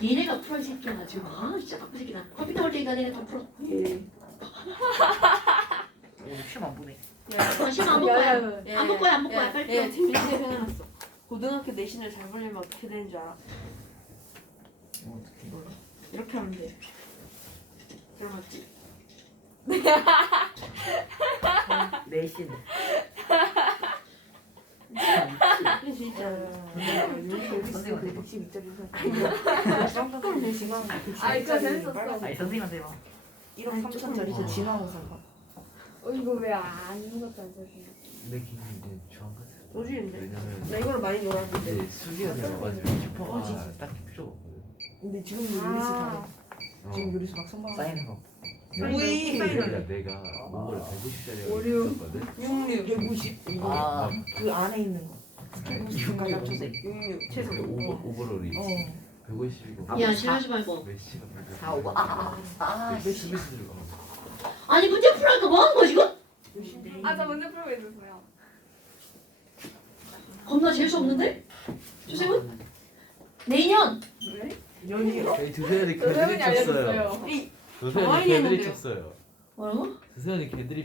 니네가 풀어 이 새끼야 지금. 진짜 바쁜 새끼다. 컴퓨터 올 테니까 니네 다 풀어. 예. 오, 시험 안 보네. 시험 안 볼 거야. 안 볼 거야, 안 볼 거야. 빨리 예, 풀어. 재밌게 생각났어. 고등학교 내신을 잘 보려면 어떻게 되는 줄 알아? 어떻게 이걸? 이렇게 하면 돼. 잘 맞지? 내신. 그게 진짜. 선생님 162짜리 깜깜 내시간 아, 이거 재밌었어. 아니 선생님한테 봐. 1억 3천짜리 저 지나가서 봐. 이거 왜 아무것도 안 써주냐. 내 기분이 이제 좋은 것 같아. 오지인데? 왜냐면 나 이걸로 많이 놀았는데. 이제 수기가 되어가지고 슈퍼가 딱히 필요가 없거든. 근데 지금 요리수 다 지금 요리수 막 선방. 사인으로. 오이. 그러니까 내가 몸을 190짜리 오류. 있었거든. 66. 150 이거 아. 그 안에 있는 거. 스케보스까지 합쳐서. 66 최소. 오버롤이 어. 150이고 야, 지랄하지 말고. 메시가 4, 5. 메시 메시를 아니 문제 풀라니까 뭐 하는 거야 지금? 아, 저 문제 풀고 있었어요. 겁나 재수 없는데? 조세훈? 내년 연이요. 저희 두세현이 선생님이 개들이 쳤어요. 알려줬어요. 이 두세현이 가만히 개들이 있는데요. 쳤어요. 뭐라고? 두세현이 개들이